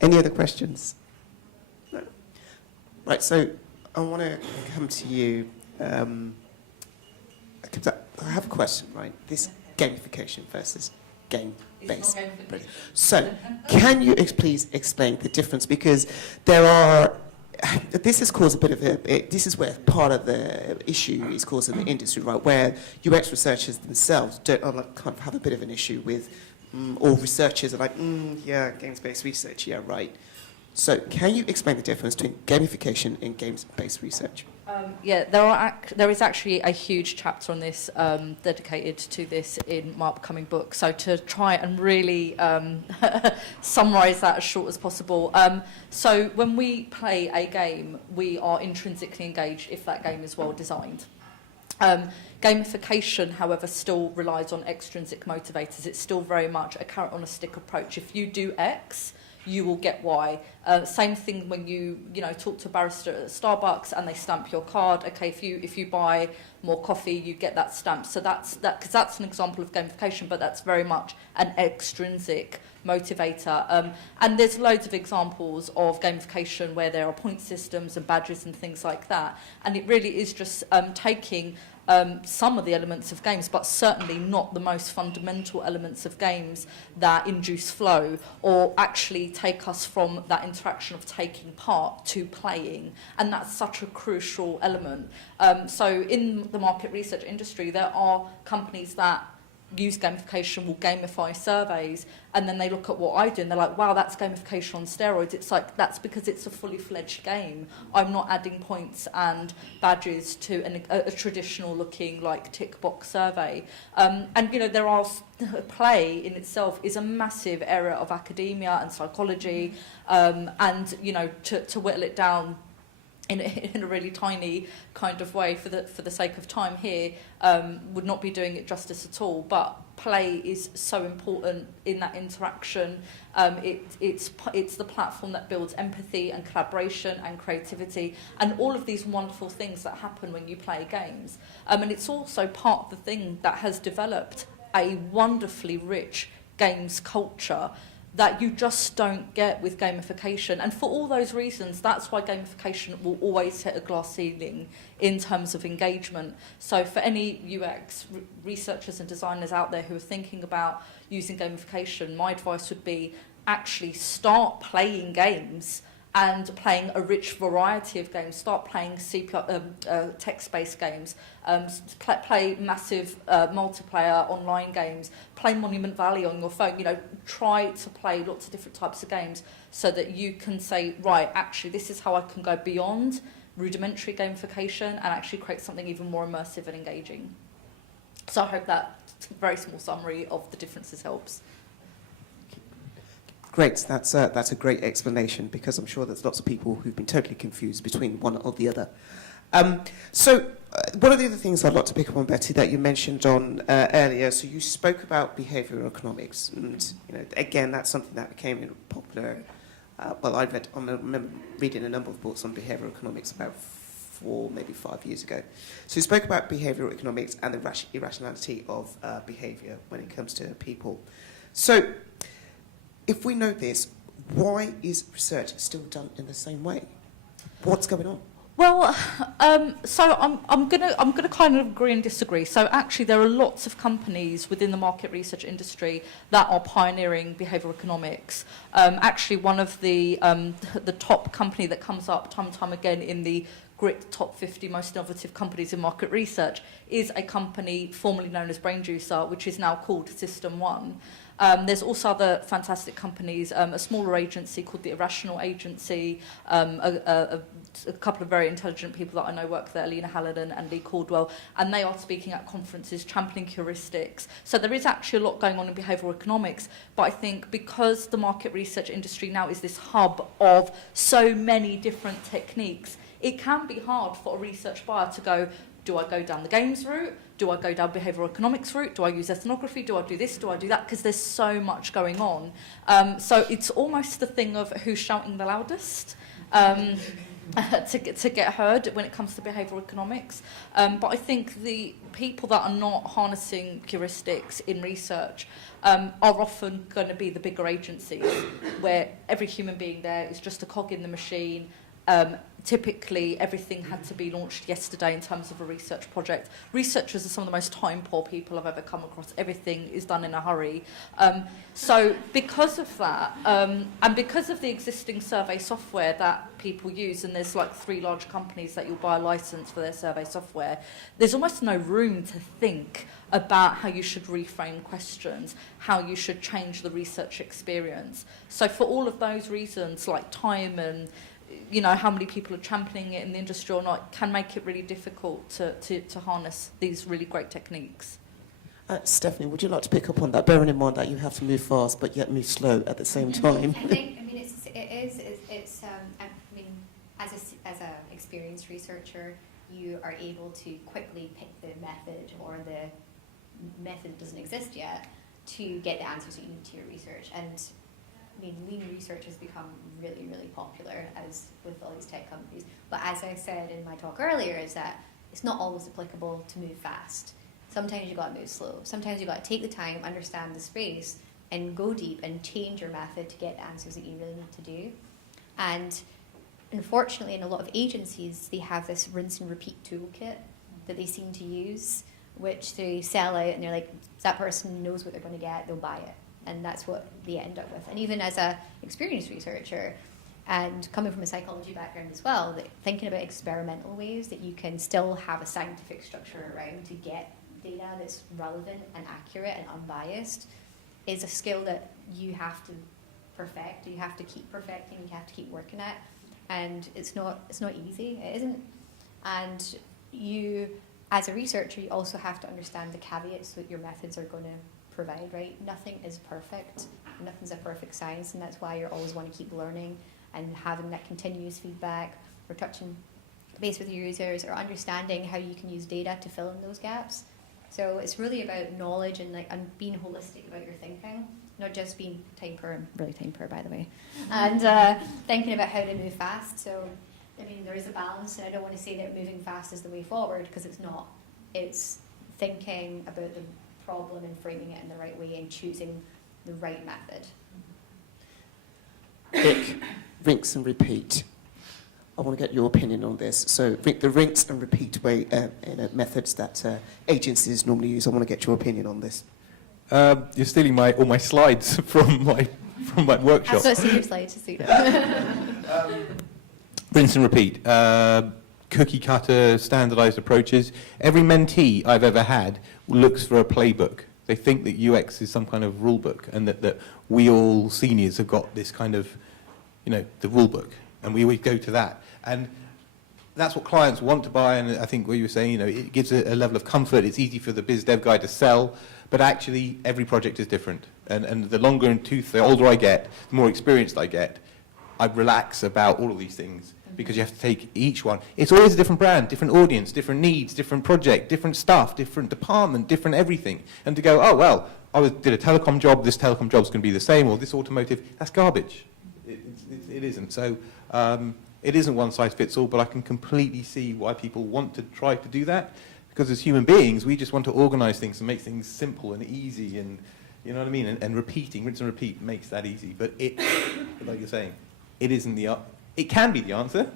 Any other questions? No. Right, so I want to come to you. I have a question, right? This gamification versus game-based. So, can you please explain the difference? Because this has caused a bit of this is where part of the issue is caused in the industry, right? Where UX researchers themselves kind of have a bit of an issue with, or researchers are like, yeah, games-based research, yeah, right. So can you explain the difference between gamification and games-based research? There is actually a huge chapter on this dedicated to this in my upcoming book. So to try and really summarise that as short as possible. So when we play a game, we are intrinsically engaged if that game is well designed. Gamification, however, still relies on extrinsic motivators. It's still very much a carrot on a stick approach. If you do X, you will get Y. Same thing when you talk to a barista at Starbucks and they stamp your card. Okay, if you buy more coffee, you get that stamp. So that's an example of gamification, but that's very much an extrinsic motivator. And there's loads of examples of gamification where there are point systems and badges and things like that. And it really is just taking some of the elements of games, but certainly not the most fundamental elements of games that induce flow or actually take us from that interaction of taking part to playing. And that's such a crucial element. So in the market research industry, there are companies that use gamification, will gamify surveys, and then they look at what I do and they're like, wow, that's gamification on steroids. It's like, that's because it's a fully fledged game. I'm not adding points and badges to a traditional looking like tick box survey. And there are play in itself is a massive area of academia and psychology, and to whittle it down in a really tiny kind of way for the sake of time here, would not be doing it justice at all. But play is so important in that interaction. It's the platform that builds empathy and collaboration and creativity and all of these wonderful things that happen when you play games. And it's also part of the thing that has developed a wonderfully rich games culture that you just don't get with gamification. And for all those reasons, that's why gamification will always hit a glass ceiling in terms of engagement. So for any UX researchers and designers out there who are thinking about using gamification, my advice would be actually start playing games and playing a rich variety of games. Start playing text-based games, play massive multiplayer online games, play Monument Valley on your phone. Try to play lots of different types of games so that you can say, right, actually, this is how I can go beyond rudimentary gamification and actually create something even more immersive and engaging. So I hope that very small summary of the differences helps. Great, that's a great explanation, because I'm sure there's lots of people who've been totally confused between one or the other. So one of the other things I'd like to pick up on, Betty, that you mentioned on earlier, so you spoke about behavioural economics, and again, that's something that became popular. I remember reading a number of books on behavioural economics about 4, maybe 5 years ago. So you spoke about behavioural economics and the irrationality of behaviour when it comes to people. So if we know this, why is research still done in the same way? What's going on? Well, so I'm gonna kind of agree and disagree. So actually, there are lots of companies within the market research industry that are pioneering behavioural economics. Actually, one of the top company that comes up time and time again in the Grit top 50 most innovative companies in market research is a company formerly known as Brain Juicer, which is now called System 1. There's also other fantastic companies, a smaller agency called the Irrational Agency, a couple of very intelligent people that I know work there, Lena Hallinan and Lee Caldwell, and they are speaking at conferences, championing heuristics. So there is actually a lot going on in behavioural economics, but I think because the market research industry now is this hub of so many different techniques, it can be hard for a research buyer to go, do I go down the games route? Do I go down behavioural economics route? Do I use ethnography? Do I do this? Do I do that? Because there's so much going on. So it's almost the thing of who's shouting the loudest to get heard when it comes to behavioural economics. But I think the people that are not harnessing heuristics in research are often going to be the bigger agencies, where every human being there is just a cog in the machine. Typically, everything had to be launched yesterday in terms of a research project. Researchers are some of the most time-poor people I've ever come across. Everything is done in a hurry. So because of that, and because of the existing survey software that people use, and there's like 3 large companies that you'll buy a license for their survey software, there's almost no room to think about how you should reframe questions, how you should change the research experience. So for all of those reasons, like time and how many people are championing it in the industry or not, can make it really difficult to harness these really great techniques. Stephanie, would you like to pick up on that, bearing in mind that you have to move fast but yet move slow at the same time? It's as an experienced researcher, you are able to quickly pick the method or the method doesn't exist yet to get the answers that you need to your research. And I mean, lean research has become really, really popular as with all these tech companies. But as I said in my talk earlier, is that it's not always applicable to move fast. Sometimes you got to move slow. Sometimes you got to take the time, understand the space, and go deep and change your method to get the answers that you really need to do. And unfortunately, in a lot of agencies, they have this rinse and repeat toolkit that they seem to use, which they sell out, and they're like, that person knows what they're going to get, they'll buy it. And that's what they end up with. And even as an experienced researcher, and coming from a psychology background as well, that thinking about experimental ways that you can still have a scientific structure around to get data that's relevant and accurate and unbiased is a skill that you have to perfect, you have to keep perfecting, you have to keep working at. And it's not easy, it isn't. And you, as a researcher, you also have to understand the caveats that your methods are going to provide, right? Nothing is perfect. Nothing's a perfect science, and that's why you always want to keep learning and having that continuous feedback, or touching base with your users, or understanding how you can use data to fill in those gaps. So it's really about knowledge and being holistic about your thinking, not just being time poor. I'm really time poor, by the way, and thinking about how to move fast. So I mean, there is a balance, and I don't want to say that moving fast is the way forward, because it's not. It's thinking about the problem and framing it in the right way and choosing the right method. Vic, rinse and repeat. I want to get your opinion on this. So the rinse and repeat way, methods that agencies normally use. I want to get your opinion on this. You're stealing all my slides from my workshop. I've got to see your slides to see them. Rinse and repeat. Cookie cutter, standardized approaches. Every mentee I've ever had looks for a playbook. They think that UX is some kind of rule book, and that we all seniors have got this kind of, the rule book, and we always go to that. And that's what clients want to buy, and I think what you were saying, it gives a level of comfort. It's easy for the biz dev guy to sell, but actually every project is different. And the longer in tooth, the older I get, the more experienced I get, I relax about all of these things, because you have to take each one. It's always a different brand, different audience, different needs, different project, different stuff, different department, different everything. And to go, oh, well, I did a telecom job, this telecom job's going to be the same, or this automotive, that's garbage. It isn't. So it isn't one size fits all, but I can completely see why people want to try to do that, because as human beings, we just want to organize things and make things simple and easy, and you know what I mean? And repeating, rinse and repeat makes that easy. But like you're saying, it isn't it can be the answer,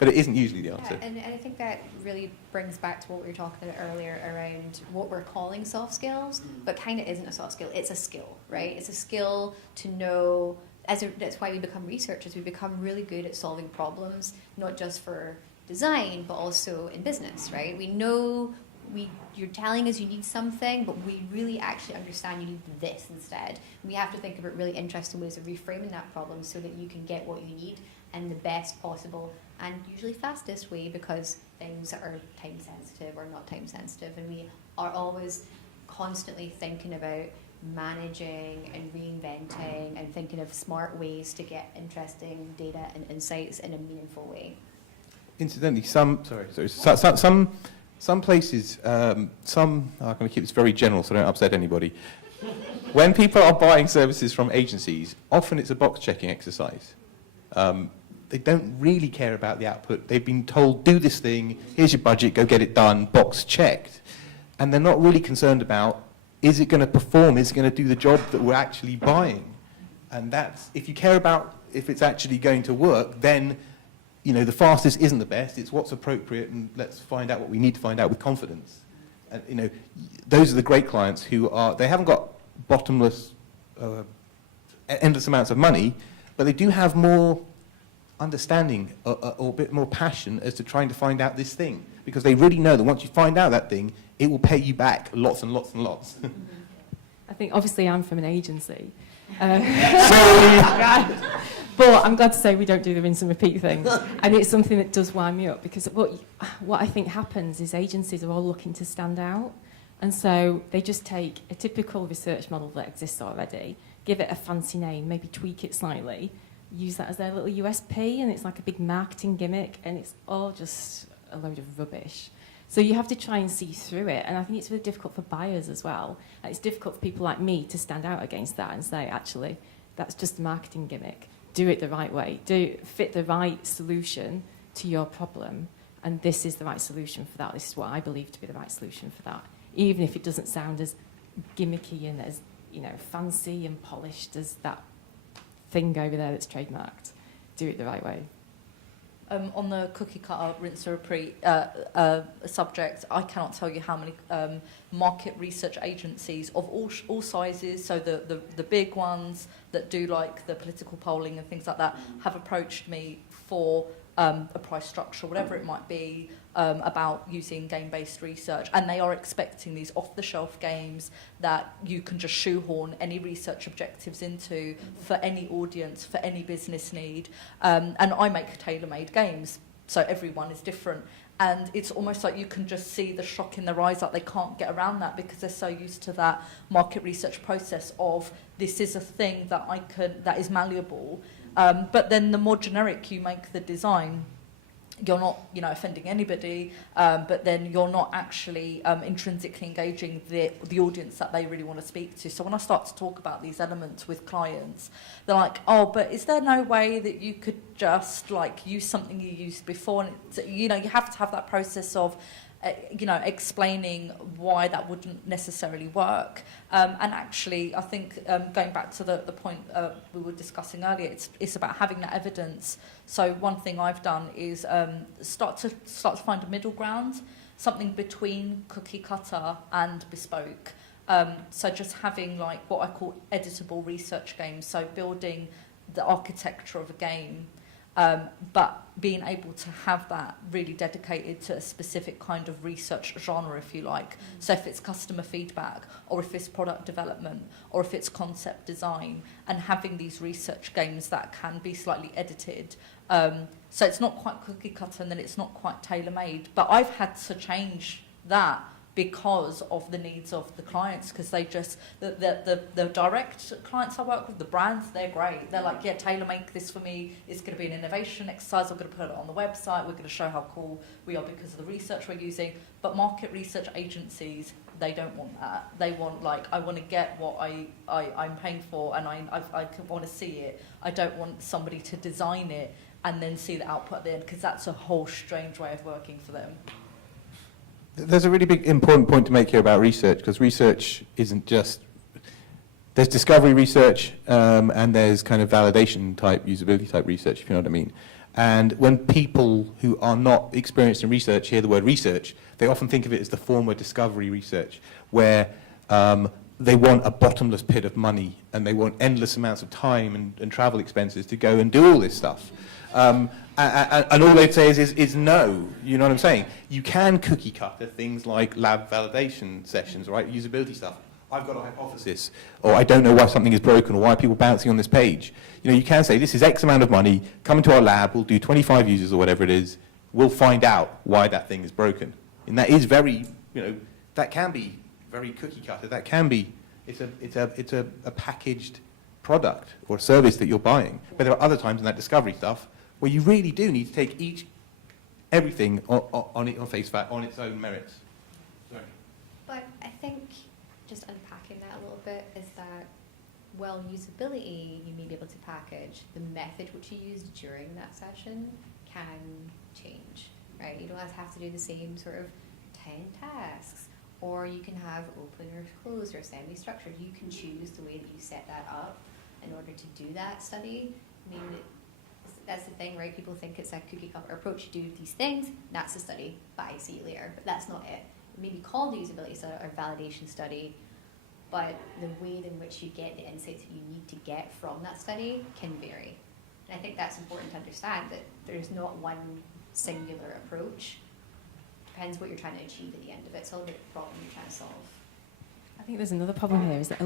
but it isn't usually the answer. And I think that really brings back to what we were talking about earlier around what we're calling soft skills, but kind of isn't a soft skill. It's a skill, right? It's a skill to know. That's why we become researchers. We become really good at solving problems, not just for design, but also in business, right? We know you're telling us you need something, but we really actually understand you need this instead. We have to think about really interesting ways of reframing that problem so that you can get what you need in the best possible and usually fastest way, because things are time sensitive or not time sensitive, and we are always constantly thinking about managing and reinventing and thinking of smart ways to get interesting data and insights in a meaningful way. Incidentally, some places, I'm going to keep this very general so I don't upset anybody. When people are buying services from agencies, often it's a box checking exercise. They don't really care about the output. They've been told, do this thing, here's your budget, go get it done, box checked. And they're not really concerned about, is it going to perform, is it going to do the job that we're actually buying? And that's, if you care about if it's actually going to work, then the fastest isn't the best, it's what's appropriate, and let's find out what we need to find out with confidence. And those are the great clients who they haven't got bottomless, endless amounts of money, but they do have more understanding or a bit more passion as to trying to find out this thing, because they really know that once you find out that thing, it will pay you back lots and lots and lots. I think obviously I'm from an agency. But I'm glad to say we don't do the rinse and repeat thing. And it's something that does wind me up, because what I think happens is agencies are all looking to stand out. And so they just take a typical research model that exists already, give it a fancy name, maybe tweak it slightly, use that as their little USP, and it's like a big marketing gimmick, and it's all just a load of rubbish. So you have to try and see through it, and I think it's really difficult for buyers as well. And it's difficult for people like me to stand out against that and say, actually, that's just a marketing gimmick. Do it the right way. Fit the right solution to your problem, and this is the right solution for that. This is what I believe to be the right solution for that, even if it doesn't sound as gimmicky and as, you know, fancy and polished as that thing over there that's trademarked. Do it the right way. On the cookie cutter, rinse and repeat subject, I cannot tell you how many market research agencies of all sizes, so the big ones that do like the political polling and things like that, have approached me for a price structure, whatever it might be, about using game-based research, and they are expecting these off-the-shelf games that you can just shoehorn any research objectives into for any audience, for any business need, and I make tailor-made games, so everyone is different, and it's almost like you can just see the shock in their eyes, like they can't get around that because they're so used to that market research process of this is a thing that is malleable, but then the more generic you make the design, you're not, you know, offending anybody, but then you're not actually intrinsically engaging the audience that they really want to speak to. So when I start to talk about these elements with clients, they're like, oh, but is there no way that you could just like use something you used before? And it's, you know, you have to have that process of you know, explaining why that wouldn't necessarily work. And actually, I think going back to the point we were discussing earlier, it's about having that evidence. So one thing I've done is start to find a middle ground, something between cookie cutter and bespoke. So just having like what I call editable research games, so building the architecture of a game, but being able to have that really dedicated to a specific kind of research genre, if you like. So if it's customer feedback, or if it's product development, or if it's concept design, and having these research games that can be slightly edited. So it's not quite cookie cutter and then it's not quite tailor-made. But I've had to change that because of the needs of the clients, because they just, the direct clients I work with, the brands, they're great. They're like, yeah, tailor-make this for me. It's going to be an innovation exercise. I'm going to put it on the website. We're going to show how cool we are because of the research we're using. But market research agencies, they don't want that. They want, like, I want to get what I'm paying for, and I want to see it. I don't want somebody to design it and then see the output at the end, because that's a whole strange way of working for them. There's a really big important point to make here about research, because research isn't just, there's discovery research and there's kind of validation type, usability type research, if you know what I mean. And when people who are not experienced in research hear the word research, they often think of it as the former discovery research, where they want a bottomless pit of money and they want endless amounts of time and travel expenses to go and do all this stuff. And all they'd say is no, you know what I'm saying? You can cookie cutter things like lab validation sessions, right? Usability stuff. I've got a hypothesis, or I don't know why something is broken, or why are people bouncing on this page. You know, you can say, this is X amount of money, come into our lab, we'll do 25 users or whatever it is, we'll find out why that thing is broken. And that is very, you know, that can be very cookie cutter, that can be, it's a packaged product or service that you're buying. But there are other times in that discovery stuff where you really do need to take everything on face value, on its own merits. Sorry. But I think, just unpacking that a little bit, is that, well, usability you may be able to package. The method which you use during that session can change, right? You don't have to do the same sort of 10 tasks, or you can have open or closed or semi-structured. You can choose the way that you set that up in order to do that study. I mean, that's the thing, right? People think it's a cookie cutter approach. You do these things, that's the study. Bye, see you later. But that's not it. It may be called a usability study or validation study, but the way in which you get the insights that you need to get from that study can vary. And I think that's important to understand, that there's not one singular approach. Depends what you're trying to achieve at the end of it. It's all about the problem you're trying to solve. I think there's another problem here, is that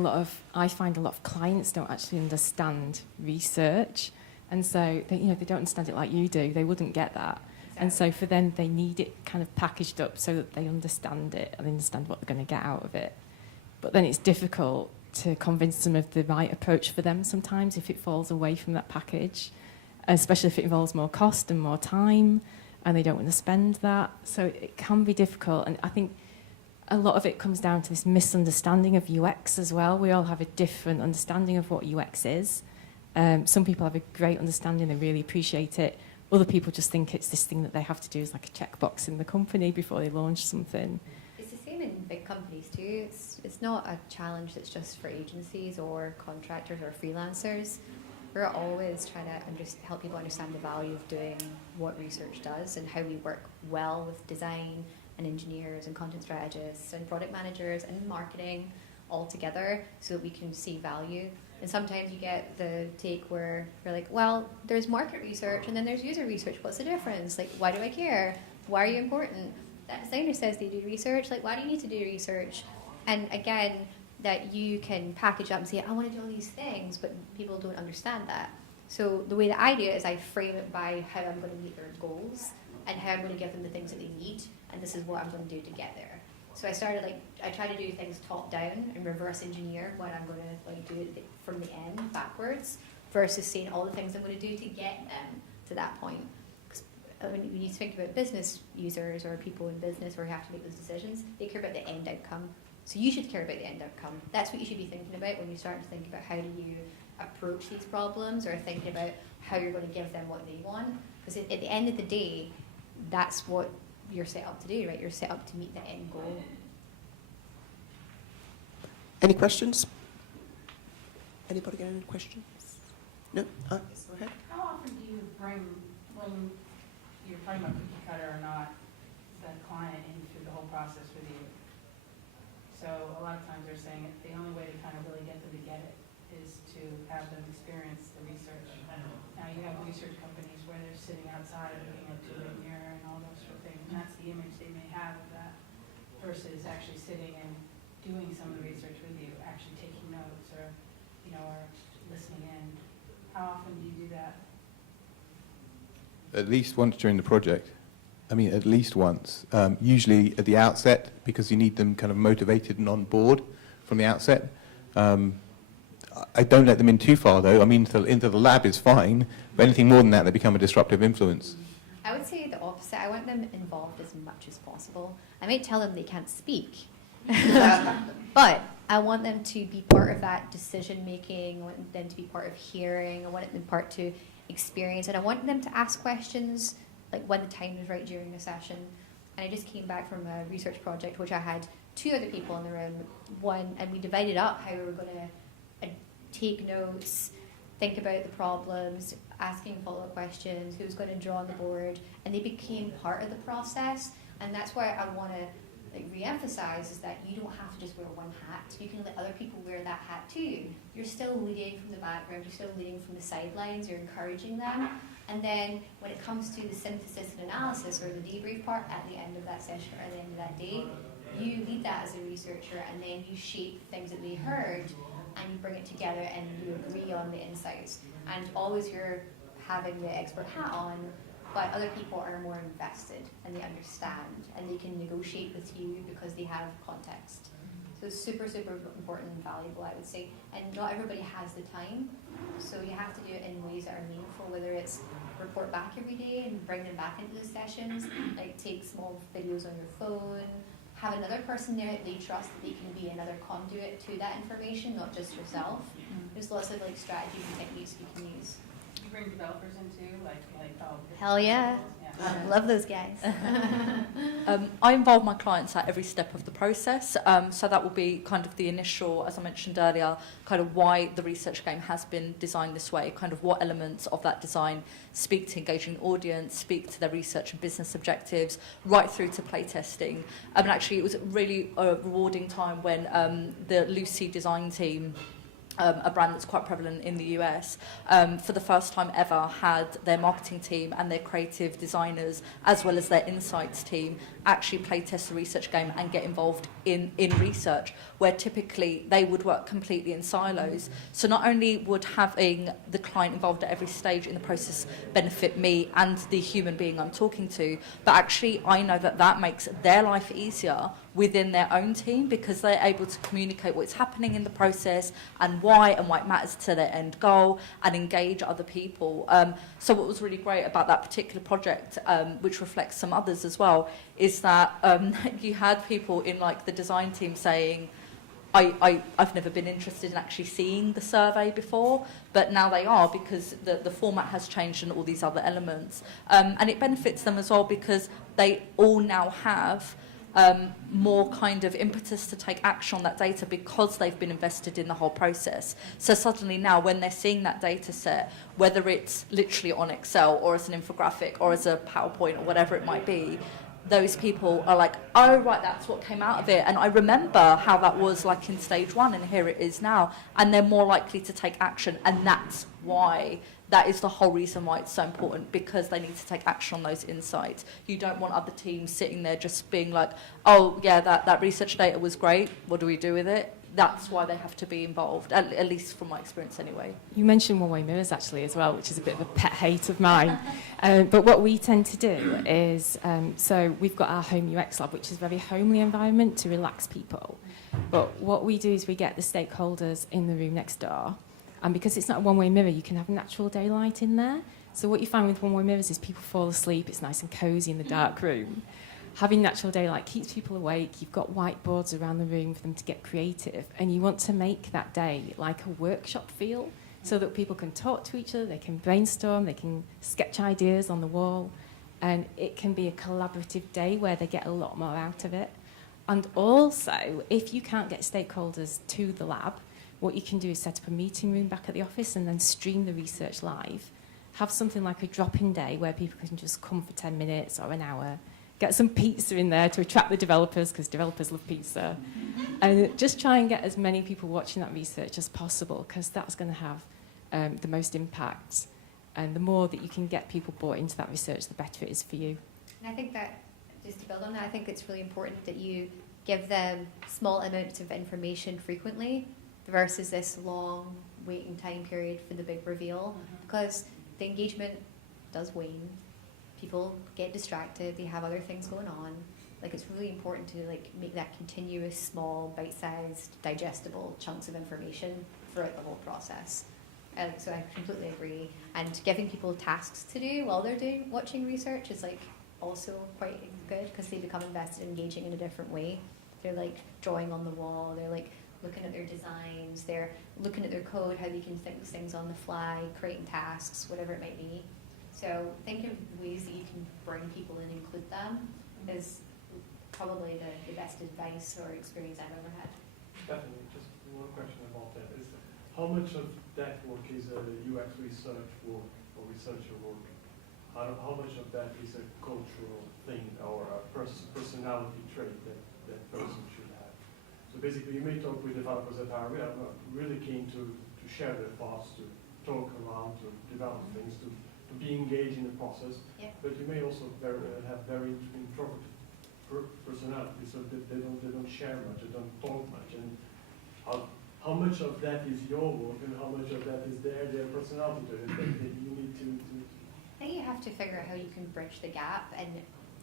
I find a lot of clients don't actually understand research. And so they don't understand it like you do. They wouldn't get that. Exactly. And so for them, they need it kind of packaged up so that they understand it and understand what they're going to get out of it. But then it's difficult to convince them of the right approach for them sometimes if it falls away from that package, especially if it involves more cost and more time. and they don't want to spend that. So it can be difficult. And I think a lot of it comes down to this misunderstanding of UX as well. We all have a different understanding of what UX is. Some people have a great understanding, they really appreciate it. Other people just think it's this thing that they have to do as like a checkbox in the company before they launch something. It's the same in big companies too. It's not a challenge that's just for agencies or contractors or freelancers. We're always trying to help people understand the value of doing what research does and how we work well with design and engineers and content strategists and product managers and marketing all together so that we can see value. And sometimes you get the take where you're like, well, there's market research and then there's user research. What's the difference? Like, why do I care? Why are you important? That designer says they do research. Like, why do you need to do research? And again, that you can package up and say, I want to do all these things, but people don't understand that. So the way that I do it is I frame it by how I'm going to meet their goals and how I'm going to give them the things that they need, and this is what I'm going to do to get there. So I try to do things top down and reverse engineer what I'm going to do it from the end backwards, versus saying all the things I'm going to do to get them to that point. Because when you think about business users or people in business who have to make those decisions, they care about the end outcome. So you should care about the end outcome. That's what you should be thinking about when you start to think about how do you approach these problems, or thinking about how you're going to give them what they want. Because at the end of the day, that's what you're set up to do, right? You're set up to meet the end goal. Any questions? Anybody got any questions? No? Go ahead. How often do you bring, when you're talking about cookie cutter or not, the client in through the whole process with you? So a lot of times they're saying the only way to kind of really get them to get it is to have them experience the research. Now you have research companies where they're sitting outside and looking into a mirror and all those sort of things, and that's the image they may have of that, versus actually sitting and doing some of the research with you, actually taking notes or listening in. How often do you do that? At least once during the project. I mean, at least once. Usually at the outset, because you need them kind of motivated and on board from the outset. I don't let them in too far, though. I mean, into the lab is fine, but anything more than that, they become a disruptive influence. I would say the opposite. I want them involved as much as possible. I might tell them they can't speak, but I want them to be part of that decision making. I want them to be part of hearing. I want them part to experience, and I want them to ask questions like when the time is right during the session. And I just came back from a research project which I had 2 other people in the room, and we divided up how we were going to take notes, think about the problems, asking follow-up questions, who's going to draw on the board, and they became part of the process. And that's why I want to re-emphasize is that you don't have to just wear one hat. You can let other people wear that hat too. You're still leading from the background, you're still leading from the sidelines, you're encouraging them. And then when it comes to the synthesis and analysis, or the debrief part at the end of that session or at the end of that day, you lead that as a researcher, and then you shape things that they heard and you bring it together and you agree on the insights. And always you're having the expert hat on, but other people are more invested and they understand and they can negotiate with you because they have context. So it's super, super important and valuable, I would say. And not everybody has the time, so you have to do it in ways that are meaningful, whether it's report back every day and bring them back into the sessions, like take small videos on your phone, have another person there that they trust that they can be another conduit to that information, not just yourself. There's lots of strategies and techniques you can use. You bring developers in too, Hell yeah. Love those guys. I involve my clients at every step of the process. So that will be kind of the initial, as I mentioned earlier, kind of why the research game has been designed this way, kind of what elements of that design speak to engaging an audience, speak to their research and business objectives, right through to playtesting. And actually, it was really a rewarding time when the Lucy design team, a brand that's quite prevalent in the US, for the first time ever had their marketing team and their creative designers, as well as their insights team, actually play test the research game and get involved in research, where typically they would work completely in silos. So not only would having the client involved at every stage in the process benefit me and the human being I'm talking to, but actually I know that that makes their life easier within their own team, because they're able to communicate what's happening in the process and why and why it matters to their end goal, and engage other people. So what was really great about that particular project, which reflects some others as well, is that you had people in like the design team saying, I've never been interested in actually seeing the survey before, but now they are, because the format has changed and all these other elements. And it benefits them as well because they all now have more kind of impetus to take action on that data because they've been invested in the whole process. So suddenly now when they're seeing that data set, whether it's literally on Excel or as an infographic or as a PowerPoint or whatever it might be, those people are like, oh, right, that's what came out of it. And I remember how that was like in stage 1, and here it is now. And they're more likely to take action. And that's why, that is the whole reason why it's so important, because they need to take action on those insights. You don't want other teams sitting there just being like, oh, yeah, that research data was great. What do we do with it? That's why they have to be involved, at least from my experience anyway. You mentioned one-way mirrors actually as well, which is a bit of a pet hate of mine. But what we tend to do is, so we've got our home UX lab, which is a very homely environment to relax people. But what we do is we get the stakeholders in the room next door, and because it's not a one-way mirror, you can have natural daylight in there. So what you find with one-way mirrors is people fall asleep, it's nice and cosy in the dark room. Having natural daylight keeps people awake. You've got whiteboards around the room for them to get creative, and you want to make that day like a workshop feel so that people can talk to each other, they can brainstorm, they can sketch ideas on the wall, and it can be a collaborative day where they get a lot more out of it. And also, if you can't get stakeholders to the lab, what you can do is set up a meeting room back at the office and then stream the research live. Have something like a drop-in day where people can just come for 10 minutes or an hour, get some pizza in there to attract the developers, because developers love pizza. And just try and get as many people watching that research as possible, because that's going to have the most impact. And the more that you can get people bought into that research, the better it is for you. And I think that, just to build on that, I think it's really important that you give them small amounts of information frequently versus this long waiting time period for the big reveal, because the engagement does wane. People get distracted, they have other things going on. Like, it's really important to like make that continuous, small, bite-sized, digestible chunks of information throughout the whole process. So I completely agree. And giving people tasks to do while they're watching research is like also quite good, because they become invested in engaging in a different way. They're like drawing on the wall, they're like looking at their designs, they're looking at their code, how they can think things on the fly, creating tasks, whatever it might be. So think of ways that you can bring people in and include them is probably the best advice or experience I've ever had. Definitely. Just one question about that is, how much of that work is a UX research work or researcher work? How much of that is a cultural thing or a personality trait that person should have? So basically, you may talk with developers that are really keen to share their thoughts, to talk around, to develop things, to be engaged in the process. Yeah. But you may also have very introverted personality, so that they don't share much, they don't talk much. And how much of that is your work, and how much of that is their personality that you need to I think you have to figure out how you can bridge the gap, and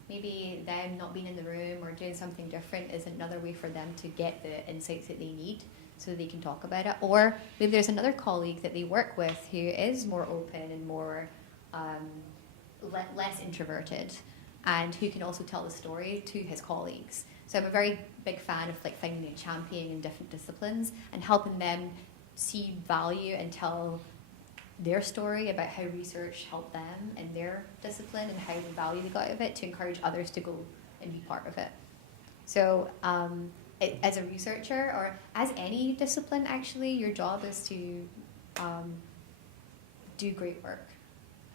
maybe them not being in the room or doing something different is another way for them to get the insights that they need so they can talk about it. Or maybe there's another colleague that they work with who is more open and more less introverted, and who can also tell the story to his colleagues. So I'm a very big fan of like finding a champion in different disciplines and helping them see value and tell their story about how research helped them in their discipline and how the value they got out of it, to encourage others to go and be part of it. So as a researcher, or as any discipline actually, your job is to do great work.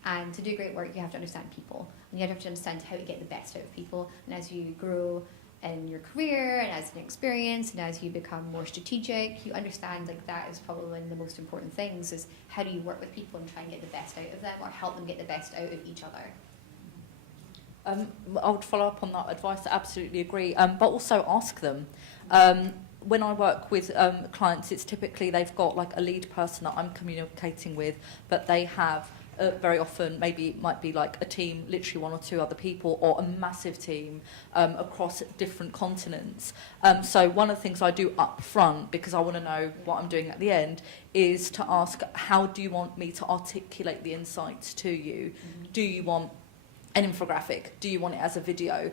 And to do great work, you have to understand people. And you have to understand how to get the best out of people. And as you grow in your career and as an experience and as you become more strategic, you understand like that is probably one of the most important things, is how do you work with people and try and get the best out of them, or help them get the best out of each other. I would follow up on that advice, I absolutely agree, but also ask them. When I work with clients, it's typically they've got like a lead person that I'm communicating with, but they have very often maybe it might be like a team, literally 1 or 2 other people, or a massive team across different continents. So one of the things I do up front, because I want to know what I'm doing at the end, is to ask, how do you want me to articulate the insights to you? Do you want an infographic? Do you want it as a video?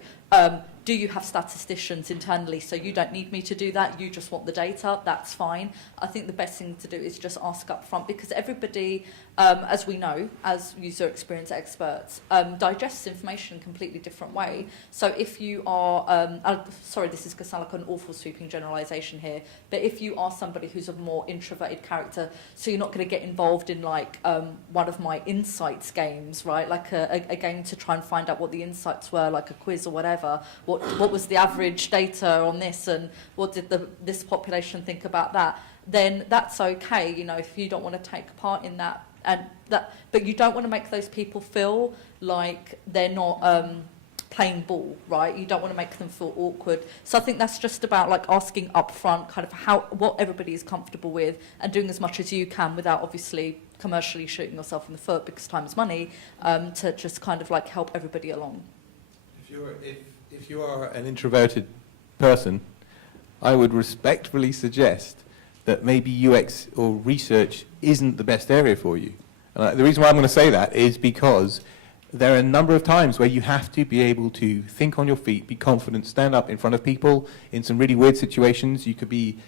Do you have statisticians internally, so you don't need me to do that, you just want the data? That's fine. I think the best thing to do is just ask up front, because everybody, as we know, as user experience experts, digests information in a completely different way. So if you are, sorry, this is going to sound like an awful sweeping generalisation here, but if you are somebody who's a more introverted character, so you're not going to get involved in like one of my insights games, right? Like a game to try and find out what the insights were, like a quiz or whatever. What was the average data on this, and what did this population think about that? Then that's okay, you know, if you don't want to take part in that, but you don't want to make those people feel like they're not playing ball, right? You don't want to make them feel awkward. So I think that's just about like asking up front kind of what everybody is comfortable with, and doing as much as you can without obviously commercially shooting yourself in the foot, because time is money, to just kind of like help everybody along. If you are an introverted person, I would respectfully suggest that maybe UX or research isn't the best area for you. The reason why I'm going to say that is because there are a number of times where you have to be able to think on your feet, be confident, stand up in front of people in some really weird situations. You could be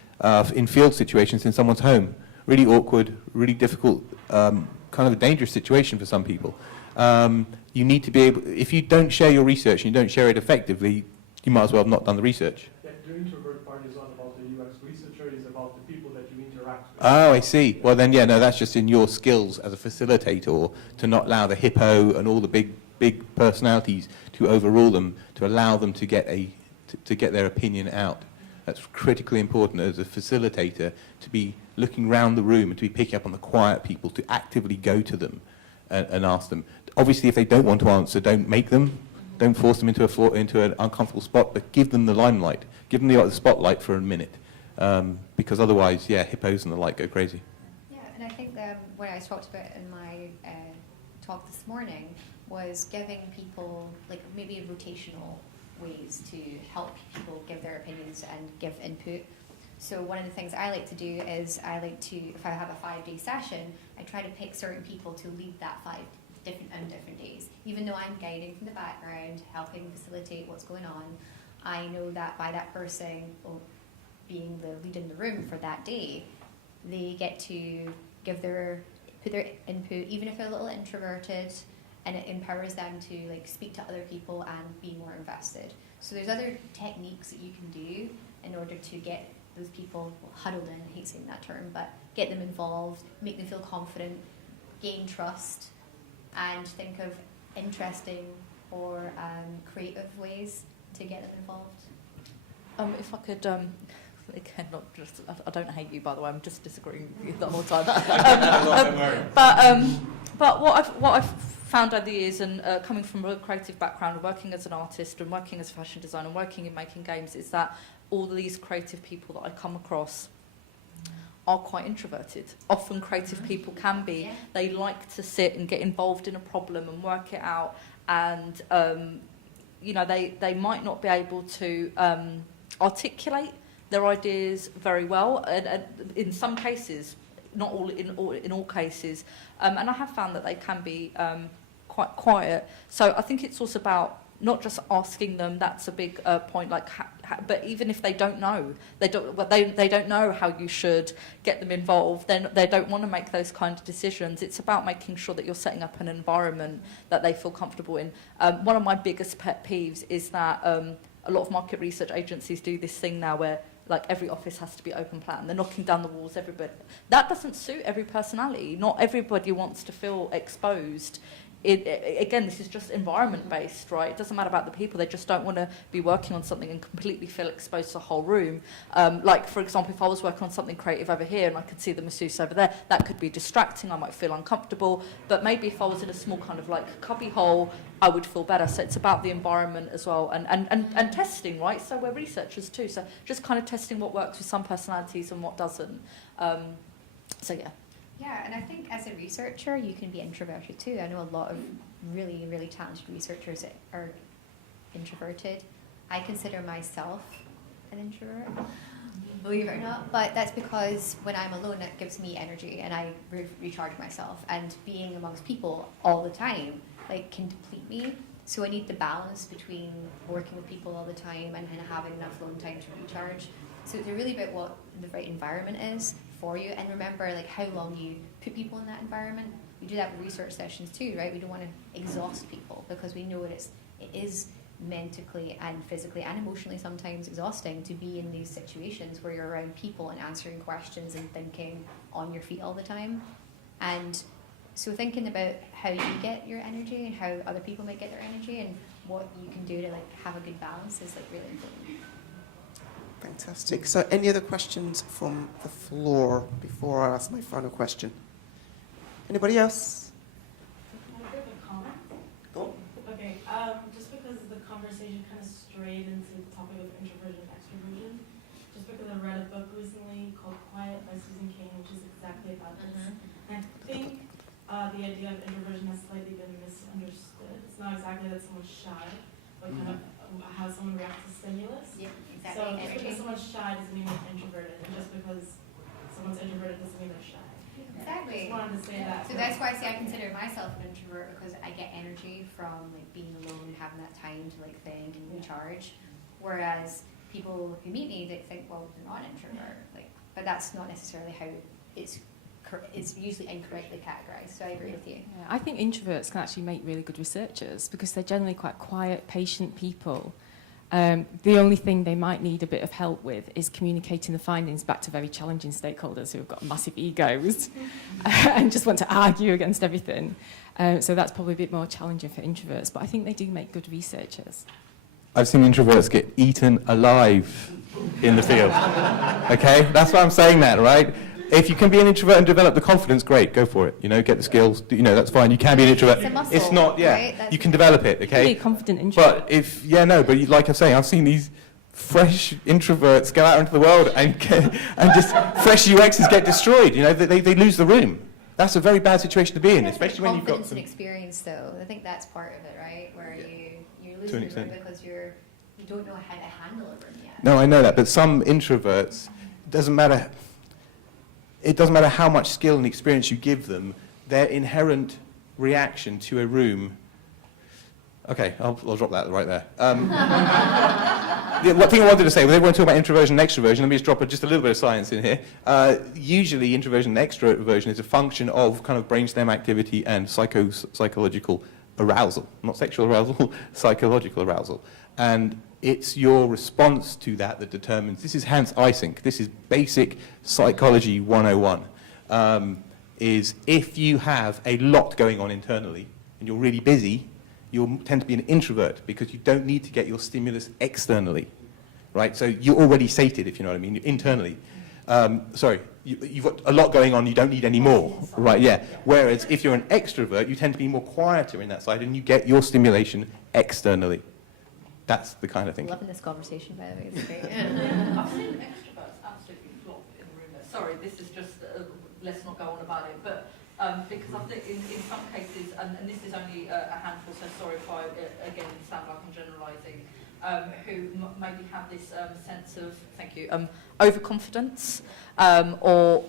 in field situations in someone's home. Really awkward, really difficult, kind of a dangerous situation for some people. You need to be able, if you don't share your research and you don't share it effectively, you might as well have not done the research. Yeah, the introvert part is not about the UX researcher, it's about the people that you interact with. Oh, I see. Well then, yeah, no, that's just in your skills as a facilitator to not allow the hippo and all the big personalities to overrule them, to allow them to get to get their opinion out. That's critically important as a facilitator, to be looking round the room and to be picking up on the quiet people, to actively go to them and ask them. Obviously, if they don't want to answer, don't make them. Don't force them into an uncomfortable spot, but give them the limelight. Give them the spotlight for a minute. Because otherwise, yeah, hippos and the like go crazy. Yeah, and I think what I talked about in my talk this morning was giving people like maybe rotational ways to help people give their opinions and give input. So one of the things I like to do is I like to, if I have a 5-day session, I try to pick certain people to lead that 5 different days. Even though I'm guiding from the background, helping facilitate what's going on, I know that by that person being the lead in the room for that day, they get to put their input, even if they're a little introverted, and it empowers them to like speak to other people and be more invested. So there's other techniques that you can do in order to get those people huddled in, I hate saying that term, but get them involved, make them feel confident, gain trust, and think of interesting or creative ways to get them involved. If I could, again, not just, I don't hate you, by the way, I'm just disagreeing with you the whole time. But what I've found over the years, and coming from a creative background, working as an artist and working as a fashion designer and working in making games, is that all these creative people that I come across are quite introverted. Often creative people can be. Yeah. They like to sit and get involved in a problem and work it out, and you know, they might not be able to articulate their ideas very well, and in some cases, not all in all cases, and I have found that they can be quite quiet. So I think it's also about not just asking them. That's a big point. Like, but even if they don't know, they don't know how you should get them involved. Then they don't want to make those kind of decisions. It's about making sure that you're setting up an environment that they feel comfortable in. One of my biggest pet peeves is that a lot of market research agencies do this thing now where like every office has to be open plan. They're knocking down the walls. Everybody. That doesn't suit every personality. Not everybody wants to feel exposed. Again, this is just environment-based, right? It doesn't matter about the people. They just don't want to be working on something and completely feel exposed to the whole room. Like, for example, if I was working on something creative over here and I could see the masseuse over there, that could be distracting. I might feel uncomfortable. But maybe if I was in a small kind of like cubby hole, I would feel better. So it's about the environment as well, and testing, right? So we're researchers too. So just kind of testing what works with some personalities and what doesn't. So yeah. Yeah, and I think as a researcher, you can be introverted too. I know a lot of really, really talented researchers that are introverted. I consider myself an introvert, believe it or not, but that's because when I'm alone, that gives me energy and I recharge myself. And being amongst people all the time, like, can deplete me. So I need the balance between working with people all the time and having enough alone time to recharge. So it's really about what the right environment is for you, and remember, like, how long you put people in that environment. We do that with research sessions too, right? We don't want to exhaust people because we know it is mentally and physically and emotionally sometimes exhausting to be in these situations where you're around people and answering questions and thinking on your feet all the time. And so thinking about how you get your energy and how other people might get their energy and what you can do to, like, have a good balance is, like, really important. Fantastic. So any other questions from the floor before I ask my final question? Anybody else? Can I give a comment? Go on. Okay, just because the conversation kind of strayed into the topic of introversion and extroversion, just because I read a book recently called Quiet by Susan Cain, which is exactly about this. And I think the idea of introversion has slightly been misunderstood. It's not exactly that someone's shy, but kind of how someone reacts to stimulus. Yeah, exactly. So just because someone's shy doesn't mean they're introverted, and just because someone's introverted doesn't mean they're shy. Exactly. Just wanted to say that. So that's why I consider myself an introvert, because I get energy from, like, being alone and having that time to, like, think and recharge. Whereas people who meet me, they think, well, they're not an introvert. Like, but that's not necessarily how it's usually incorrectly categorized. So I agree with you. Yeah, I think introverts can actually make really good researchers because they're generally quite quiet, patient people. The only thing they might need a bit of help with is communicating the findings back to very challenging stakeholders who have got massive egos and just want to argue against everything. So that's probably a bit more challenging for introverts, but I think they do make good researchers. I've seen introverts get eaten alive in the field. Okay? That's why I'm saying that, right? If you can be an introvert and develop the confidence, great, go for it. You know, get the skills. You know, that's fine. You can be an introvert. It's a muscle, it's not, yeah. right? You can develop it, okay? Be a confident introvert. But if, yeah, no, but like I'm saying, I've seen these fresh introverts go out into the world and just fresh UXs get destroyed. You know, they lose the room. That's a very bad situation to be in, especially when you've got confidence some... and experience, though. I think that's part of it, right? Where you lose To an the room extent. because you don't know how to handle a room yet. No, I know that, but some introverts, it doesn't matter how much skill and experience you give them, their inherent reaction to a room... Okay, I'll drop that right there. The one thing I wanted to say, when everyone talking about introversion and extroversion, let me just drop just a little bit of science in here. Usually introversion and extroversion is a function of kind of brainstem activity and psychological arousal. Not sexual arousal, psychological arousal. And it's your response to that that determines, this is Hans Eysenck, this is basic psychology 101, is if you have a lot going on internally and you're really busy, you'll tend to be an introvert because you don't need to get your stimulus externally, right? So you're already sated, if you know what I mean, internally. You've got a lot going on, you don't need any more, right? Yeah. Whereas if you're an extrovert, you tend to be more quieter in that side and you get your stimulation externally. That's the kind of thing. Loving this conversation, by the way. It's great. I've seen extroverts absolutely flop in the room. Sorry, this is just, let's not go on about it, but because I think in some cases, and this is only a handful, so sorry if I, again, sound like I'm generalising, who maybe have this sense of, thank you, overconfidence, or,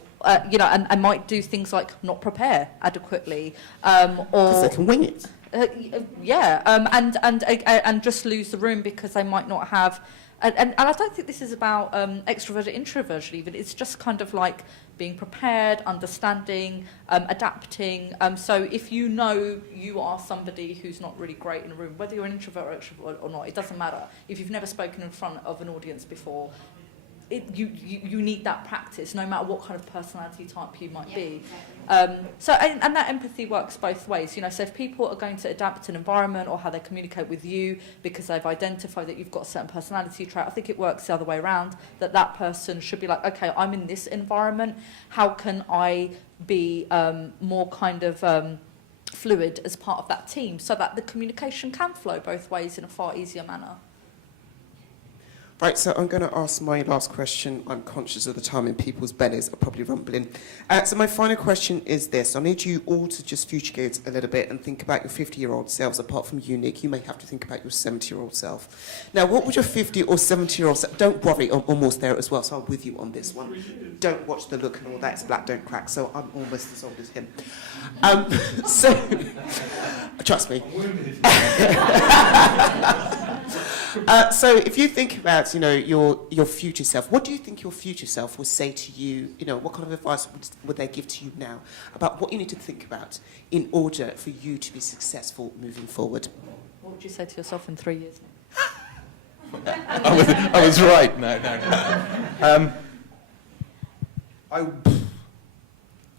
you know, and might do things like not prepare adequately, or... Because they can wing it. And just lose the room because they might not have, and I don't think this is about extroverted introversion even. It's just kind of like being prepared, understanding, adapting. So if you know you are somebody who's not really great in a room, whether you're an introvert or extrovert or not, it doesn't matter. If you've never spoken in front of an audience before, you need that practice, no matter what kind of personality type you might be. So that empathy works both ways. You know, so if people are going to adapt an environment or how they communicate with you because they've identified that you've got a certain personality trait, I think it works the other way around. That person should be like, okay, I'm in this environment. How can I be more kind of fluid as part of that team, so that the communication can flow both ways in a far easier manner. Right, so I'm going to ask my last question. I'm conscious of the time and people's bellies are probably rumbling. So my final question is this. I need you all to just future gate a little bit and think about your 50-year-old selves. Apart from you, Nick, you may have to think about your 70-year-old self. Now, what would your 50 or 70-year-old self... Don't worry, I'm almost there as well, so I'm with you on this one. Don't watch the look and all that. It's black, don't crack, so I'm almost as old as him. So, trust me. So if you think about, your future self, what do you think your future self would say to you? What kind of advice would they give to you now about what you need to think about in order for you to be successful moving forward? What would you say to yourself in 3 years? I was right. No.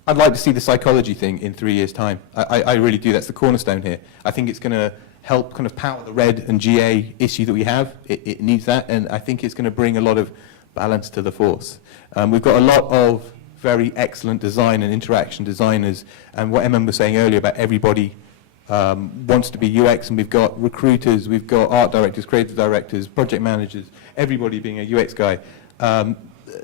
I'd like to see the psychology thing in 3 years' time. I really do. That's the cornerstone here. I think it's going to help kind of power the RED and GA issue that we have. It needs that, and I think it's going to bring a lot of balance to the force. We've got a lot of very excellent design and interaction designers, and what Emem was saying earlier about everybody wants to be UX, and we've got recruiters, we've got art directors, creative directors, project managers, everybody being a UX guy.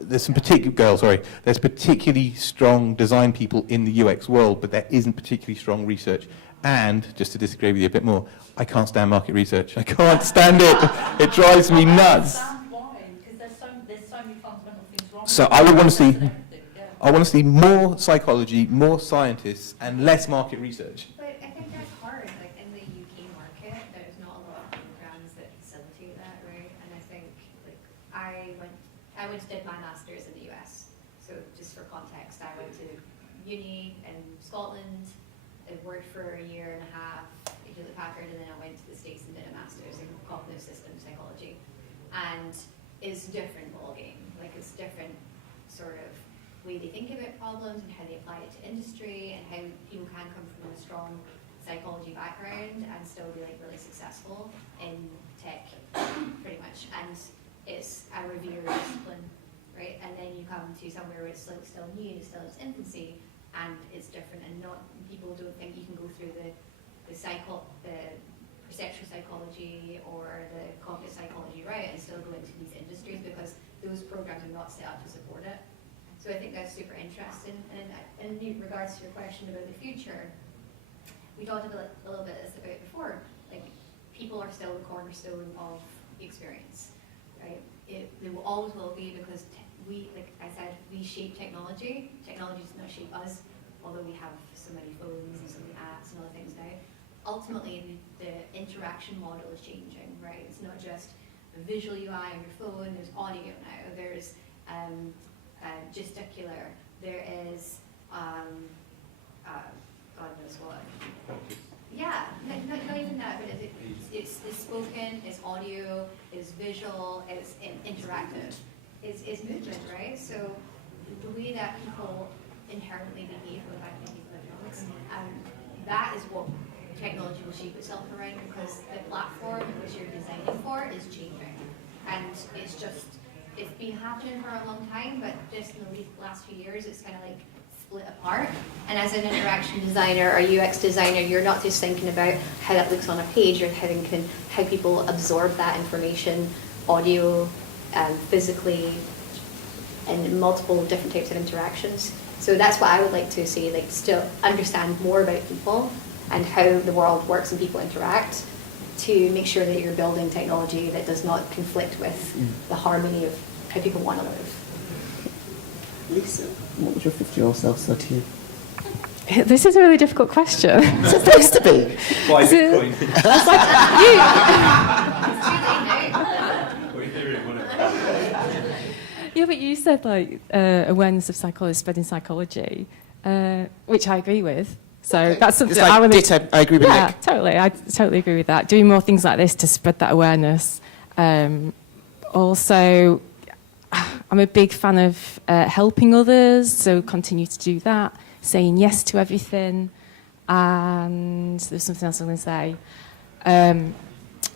There's particularly strong design people in the UX world, but there isn't particularly strong research. And, just to disagree with you a bit more, I can't stand market research. I can't stand it. It drives me nuts. Why? Because there's so many fundamental things wrong. So I would want to see more psychology, more scientists, and less market research. But I think that's hard. Like in the UK market, there's not a lot of programs that facilitate that, right? And I think, like, I went to did my master's in the US. So just for context, I went to uni in Scotland. I worked for a year and a half at Hewlett Packard, and then I went to the States and did a master's in cognitive systems psychology. And it's a different ballgame. Like, it's different sort of way they think about problems and how they apply it to industry, and how people can come from a strong psychology background and still be like really successful in tech, pretty much. And it's a revered discipline, right? And then you come to somewhere where it's like still new, it's still in its infancy, and it's different, and not people don't think you can go through the perceptual psychology or the cognitive psychology route and still go into these industries, because those programs are not set up to support it. So I think that's super interesting. And in regards to your question about the future, we talked about a little bit about it before. Like, people are still the cornerstone of the experience, right? They always will be, because like I said, we shape technology. Technology does not shape us, although we have so many phones and so many apps and other things now. Ultimately, the interaction model is changing, right? It's not just a visual UI on your phone. There's audio now. There's gesticular. There is God knows what. Yeah, not even that, but it's spoken, it's audio, it's visual, it's interactive. Is movement, right? So the way that people inherently behave with economics, that is what technology will shape itself around, because the platform which you're designing for is changing. And it's been happening for a long time, but just in the last few years, it's kind of like split apart. And as an interaction designer or UX designer, you're not just thinking about how that looks on a page, you're thinking how people absorb that information, audio, physically, and multiple different types of interactions. So that's what I would like to see, like, still understand more about people and how the world works and people interact, to make sure that you're building technology that does not conflict with the harmony of how people want to live. Lisa, what would your 50-year-old self say to you? This is a really difficult question. It's supposed to be. Buy Bitcoin. It's like yeah, but you said like awareness of psychology, spreading psychology, which I agree with. So okay. that's something it's like I want ditto. I agree with yeah, Nick. totally. I totally agree with that. Doing more things like this to spread that awareness. Also, I'm a big fan of helping others, so continue to do that. Saying yes to everything. And there's something else I was going to say.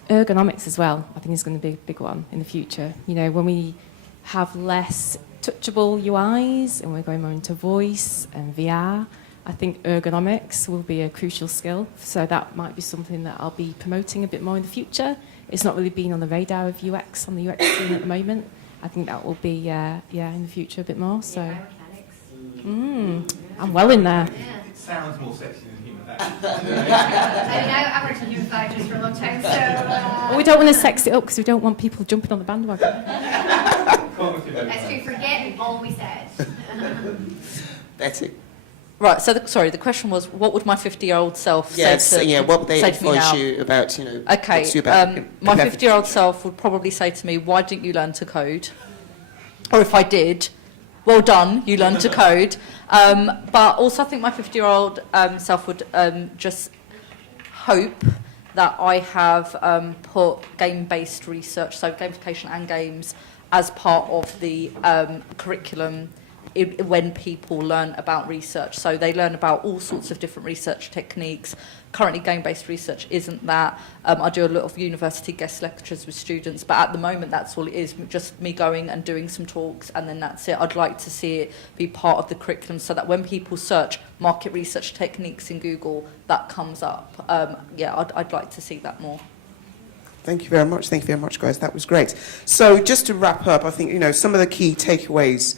Ergonomics as well, I think is going to be a big one in the future. You know, when we have less touchable UIs and we're going more into voice and VR, I think ergonomics will be a crucial skill, so that might be something that I'll be promoting a bit more in the future. It's not really been on the radar of UX, on the UX scene at the moment. I think that will be, in the future a bit more. So, I'm well in there. Yeah. It sounds more sexy than human. I worked in human factors for a long time, so... Well, we don't want to sex it up because we don't want people jumping on the bandwagon. As we forget all we said. Betty. Right, so the question was, what would my 50-year-old self say to what would they say to me advise now? you about, you know, Okay, what's about my about 50-year-old the future? self would probably say to me, why didn't you learn to code? Or if I did, well done, you learned to code. But also I think my 50-year-old self would just hope that I have put game-based research, so gamification and games, as part of the curriculum when people learn about research. So they learn about all sorts of different research techniques. Currently, game-based research isn't that. I do a lot of university guest lectures with students, but at the moment, that's all it is, just me going and doing some talks, and then that's it. I'd like to see it be part of the curriculum so that when people search market research techniques in Google, that comes up. I'd like to see that more. Thank you very much. Thank you very much, guys. That was great. So just to wrap up, I think, you know, some of the key takeaways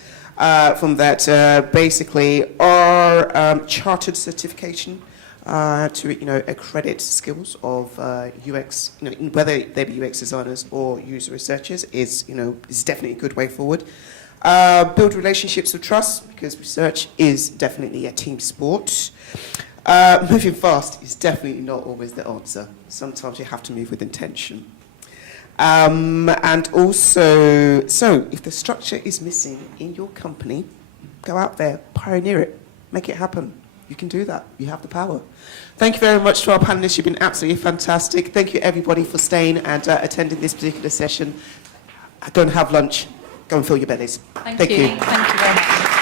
from that basically are chartered certification to, you know, accredit skills of UX, you know, whether they be UX designers or user researchers is, you know, is definitely a good way forward. Build relationships of trust, because research is definitely a team sport. Moving fast is definitely not always the answer. Sometimes you have to move with intention. And also, so if the structure is missing in your company, go out there, pioneer it, make it happen. You can do that. You have the power. Thank you very much to our panelists. You've been absolutely fantastic. Thank you, everybody, for staying and attending this particular session. Go and have lunch. Go and fill your bellies. Thank you. Thank you very much.